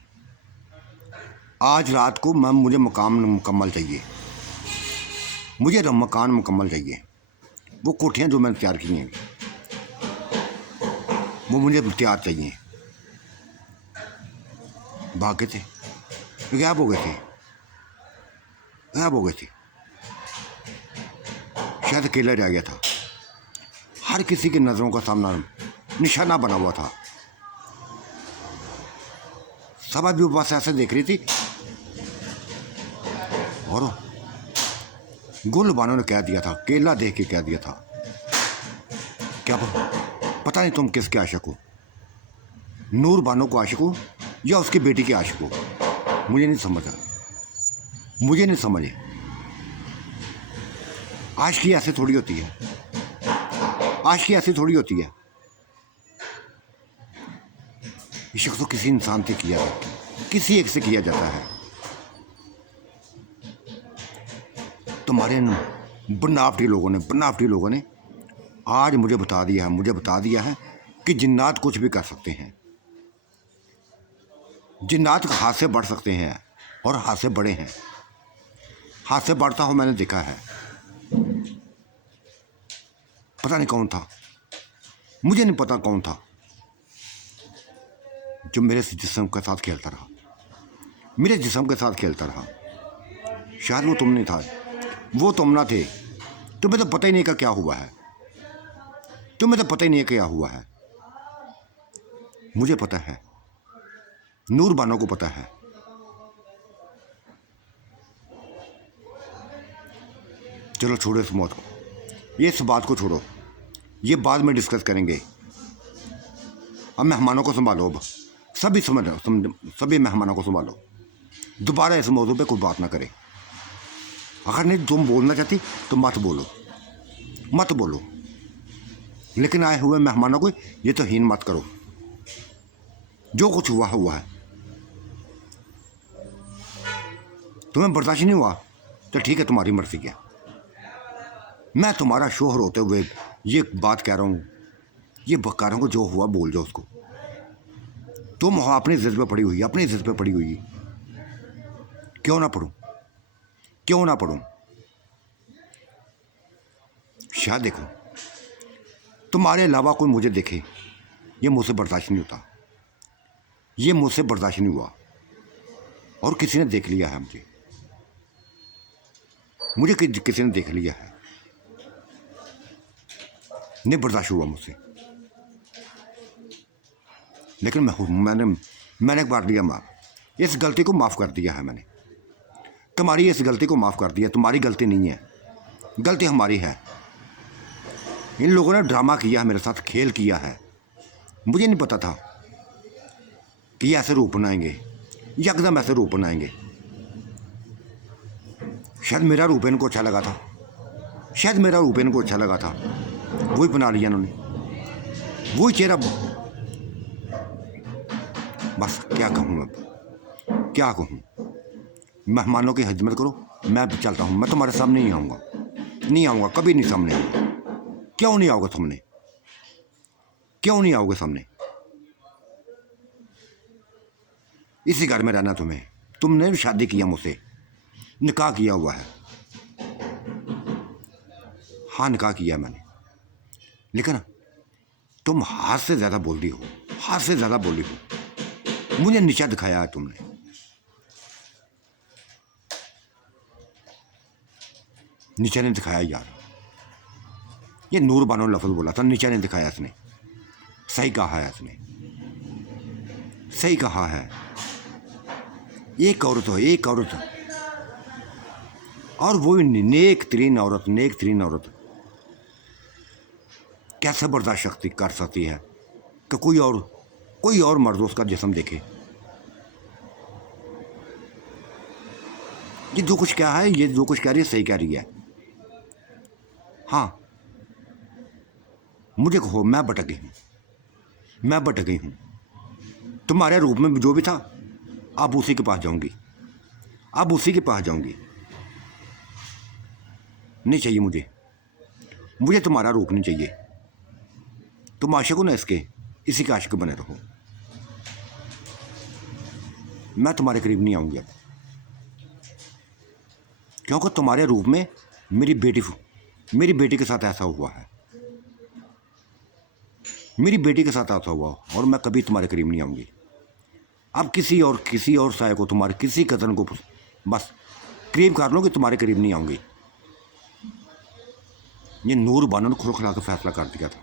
आज रात को मुझे मकान मुकम्मल चाहिए, मुझे मकान मुकम्मल चाहिए। वो कोठियाँ जो मैंने तैयार की हैं वो मुझे तैयार चाहिए। भागे थे, गायब हो गए थे, गायब हो गए थे। शायद अकेला रह गया था। हर किसी की नज़रों का सामना निशाना बना हुआ था। सब भी बस ऐसे देख रही थी। और गुल बानो ने कह दिया था, केला देख के कह दिया था, क्या पता नहीं तुम किसके आशिक हो, नूर बानो को आशिक हो या उसकी बेटी के आशिक हो। मुझे नहीं समझा, मुझे नहीं समझे। आशिकी ऐसे थोड़ी होती है, आशिकी ऐसी थोड़ी होती है। इश्क तो किसी इंसान से किया जाता है, किसी एक से किया जाता है। तुम्हारे बनावटी लोगों ने आज मुझे बता दिया है कि जिन्नात कुछ भी कर सकते हैं। जिन्नात हाथ से बढ़ सकते हैं और हाथ से बड़े हैं। हाथ से बढ़ता हो मैंने देखा है। पता नहीं कौन था, मुझे नहीं पता कौन था जो मेरे जिस्म के साथ खेलता रहा, मेरे जिस्म के साथ खेलता रहा। शायद वो तुम नहीं था, वो तुम ना थे। तुम्हें तो पता ही नहीं का क्या हुआ है, तुम्हें तो पता ही नहीं क्या हुआ है। मुझे पता है, नूर बानो को पता है। चलो छोड़ो इस मौत को, ये इस बात को छोड़ो, ये बाद में डिस्कस करेंगे। अब मेहमानों को संभालो, अब सभी मेहमानों को संभालो। दोबारा इस मौजू पे कोई बात ना करे। अगर नहीं तुम बोलना चाहती तो मत बोलो, लेकिन आए हुए मेहमानों को ये तो हीन मत करो। जो कुछ हुआ है। तुम्हें बर्दाश्त नहीं हुआ तो ठीक है, तुम्हारी मर्जी है। मैं तुम्हारा शोहर होते हुए ये बात कह रहा हूँ, ये बका रहा हूँ, जो हुआ बोल जाओ उसको। तुम हो अपनी इज्जत पे पड़ी हुई, अपनी इज्जत पे पड़ी हुई। क्यों ना पढ़ूं। शायद देखो, तुम्हारे अलावा कोई मुझे देखे, ये मुझसे बर्दाश्त नहीं होता, ये मुझसे बर्दाश्त नहीं हुआ। और किसी ने देख लिया है मुझे किसी ने देख लिया है। नहीं बर्दाश्त हुआ मुझसे। लेकिन मैंने एक बार दिया माफ़, इस गलती को माफ़ कर दिया है मैंने। तुम्हारी इस गलती को माफ़ कर दिया, तुम्हारी गलती नहीं है, गलती हमारी है। इन लोगों ने ड्रामा किया है मेरे साथ, खेल किया है। मुझे नहीं पता था कि ऐसे रूप बनाएंगे, यकदम ऐसे रूप बनाएंगे। शायद मेरा रूप इनको अच्छा लगा था, शायद मेरा रूप इनको अच्छा लगा था, वही बना लिया इन्होंने, वही चेहरा। बस क्या कहूँ अब, क्या कहूँ। मेहमानों की खिदमत करो, मैं चलता हूँ। मैं तुम्हारे सामने नहीं आऊँगा, नहीं आऊँगा, कभी नहीं सामने आऊँगा। क्यों नहीं आओगे सामने, क्यों नहीं आओगे सामने? इसी घर में रहना तुम्हें, तुमने भी शादी किया मुझसे, निकाह किया हुआ है। हाँ निकाह किया मैंने, लेकिन तुम हाथ से ज़्यादा बोलती हो, हाथ से ज़्यादा बोली हो। मुझे नीचा दिखाया है तुमने, नीचा नहीं दिखाया यार। ये नूर बानो लफ्ज़ बोला था, नीचा नहीं दिखाया इसने। सही कहा है इसने, सही कहा है। एक औरत हो, एक औरत, और वो नेक तरीन औरत, नेक तरीन औरत कैसे बर्दाश्त शक्ति कर सकती है कि कोई और मर्द उसका जिस्म देखे। ये जो कुछ क्या है, ये जो कुछ कह रही है सही कह रही है। हाँ मुझे कहो, मैं भटक गई हूँ, मैं भटक गई हूँ। तुम्हारे रूप में जो भी था, अब उसी के पास जाऊंगी, अब उसी के पास जाऊंगी। नहीं चाहिए मुझे तुम्हारा रूप नहीं चाहिए। तुम आशिक हो ना इसके, इसी के आशिक बने रहो। मैं तुम्हारे करीब नहीं आऊंगी अब, क्योंकि तुम्हारे रूप में मेरी बेटी के साथ ऐसा हुआ है, मेरी बेटी के साथ ऐसा हुआ, और मैं कभी तुम्हारे करीब नहीं आऊंगी। अब किसी और साय को, तुम्हारे किसी कज़न को बस करीब कर लो कि तुम्हारे करीब नहीं आऊंगी। ये नूर बानो ने खुल खिला कर फैसला कर दिया था,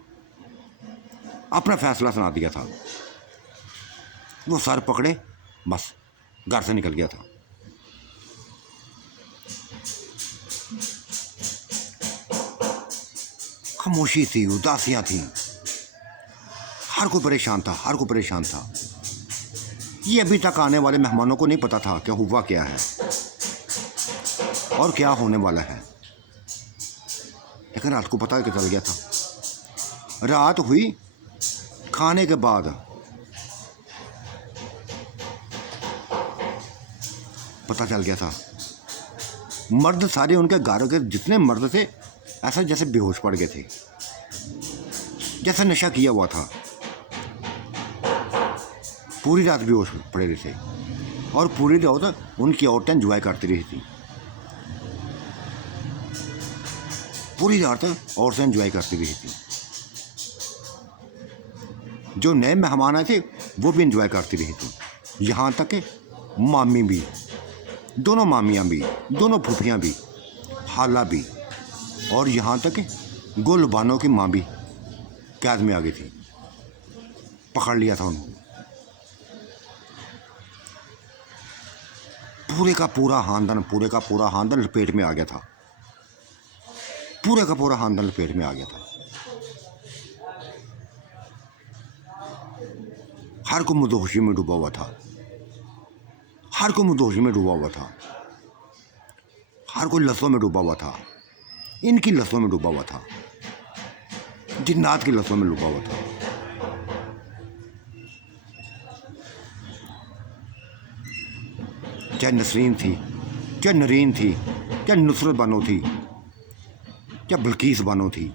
अपना फैसला सुना दिया था। वो सर पकड़े, बस घर से निकल गया था। खामोशी थी, उदासियां थी, हर कोई परेशान था, हर कोई परेशान था। ये अभी तक आने वाले मेहमानों को नहीं पता था कि हुआ क्या है और क्या होने वाला है, लेकिन रात को पता चल गया था। रात हुई खाने के बाद, पता चल गया था। मर्द सारे उनके घर के जितने मर्द थे, ऐसा जैसे बेहोश पड़ गए थे, जैसे नशा किया हुआ था। पूरी रात बेहोश पड़े रहे थे, और पूरी रात उनकी औरतें एंजॉय करती रही थी। पूरी रात औरतें एंजॉय करती रही थी। जो नए मेहमान आए थे वो भी एंजॉय करती रही थी। यहाँ तक कि मामी भी, दोनों मामियाँ भी, दोनों फूफियाँ भी, खाला भी, और यहाँ तक कि गुलबानों की माँ भी कैद में आ गई थी। पकड़ लिया था उन्होंने। पूरे का पूरा खानदान लपेट में आ गया था, पूरे का पूरा खानदान लपेट में आ गया था। हर को मुदोशी में डूबा हुआ था, हर को मुदोशी में डूबा हुआ था, हर कोई लफ्ज़ों में डूबा हुआ था, इनकी लफ्ज़ों में डूबा हुआ था, जिन्नात की लफ्ज़ों में डूबा हुआ था। चाहे नसरीन थी, चाहे नरीन थी, चाहे नुसरत बानो थी, चाहे बल्कीस बानो थी,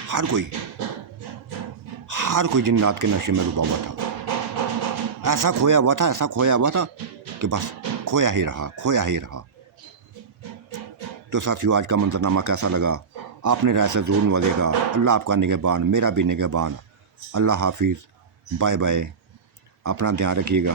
हर कोई जिन्नात के नशे में डूबा हुआ था। ऐसा खोया हुआ था कि बस खोया ही रहा। तो साथियों, आज का मंजरनामा कैसा लगा? आपने राय से ज़रूर नवाजेगा। अल्लाह आपका निगहबान, मेरा भी निगहबान। अल्लाह हाफिज़, बाय बाय। अपना ध्यान रखिएगा।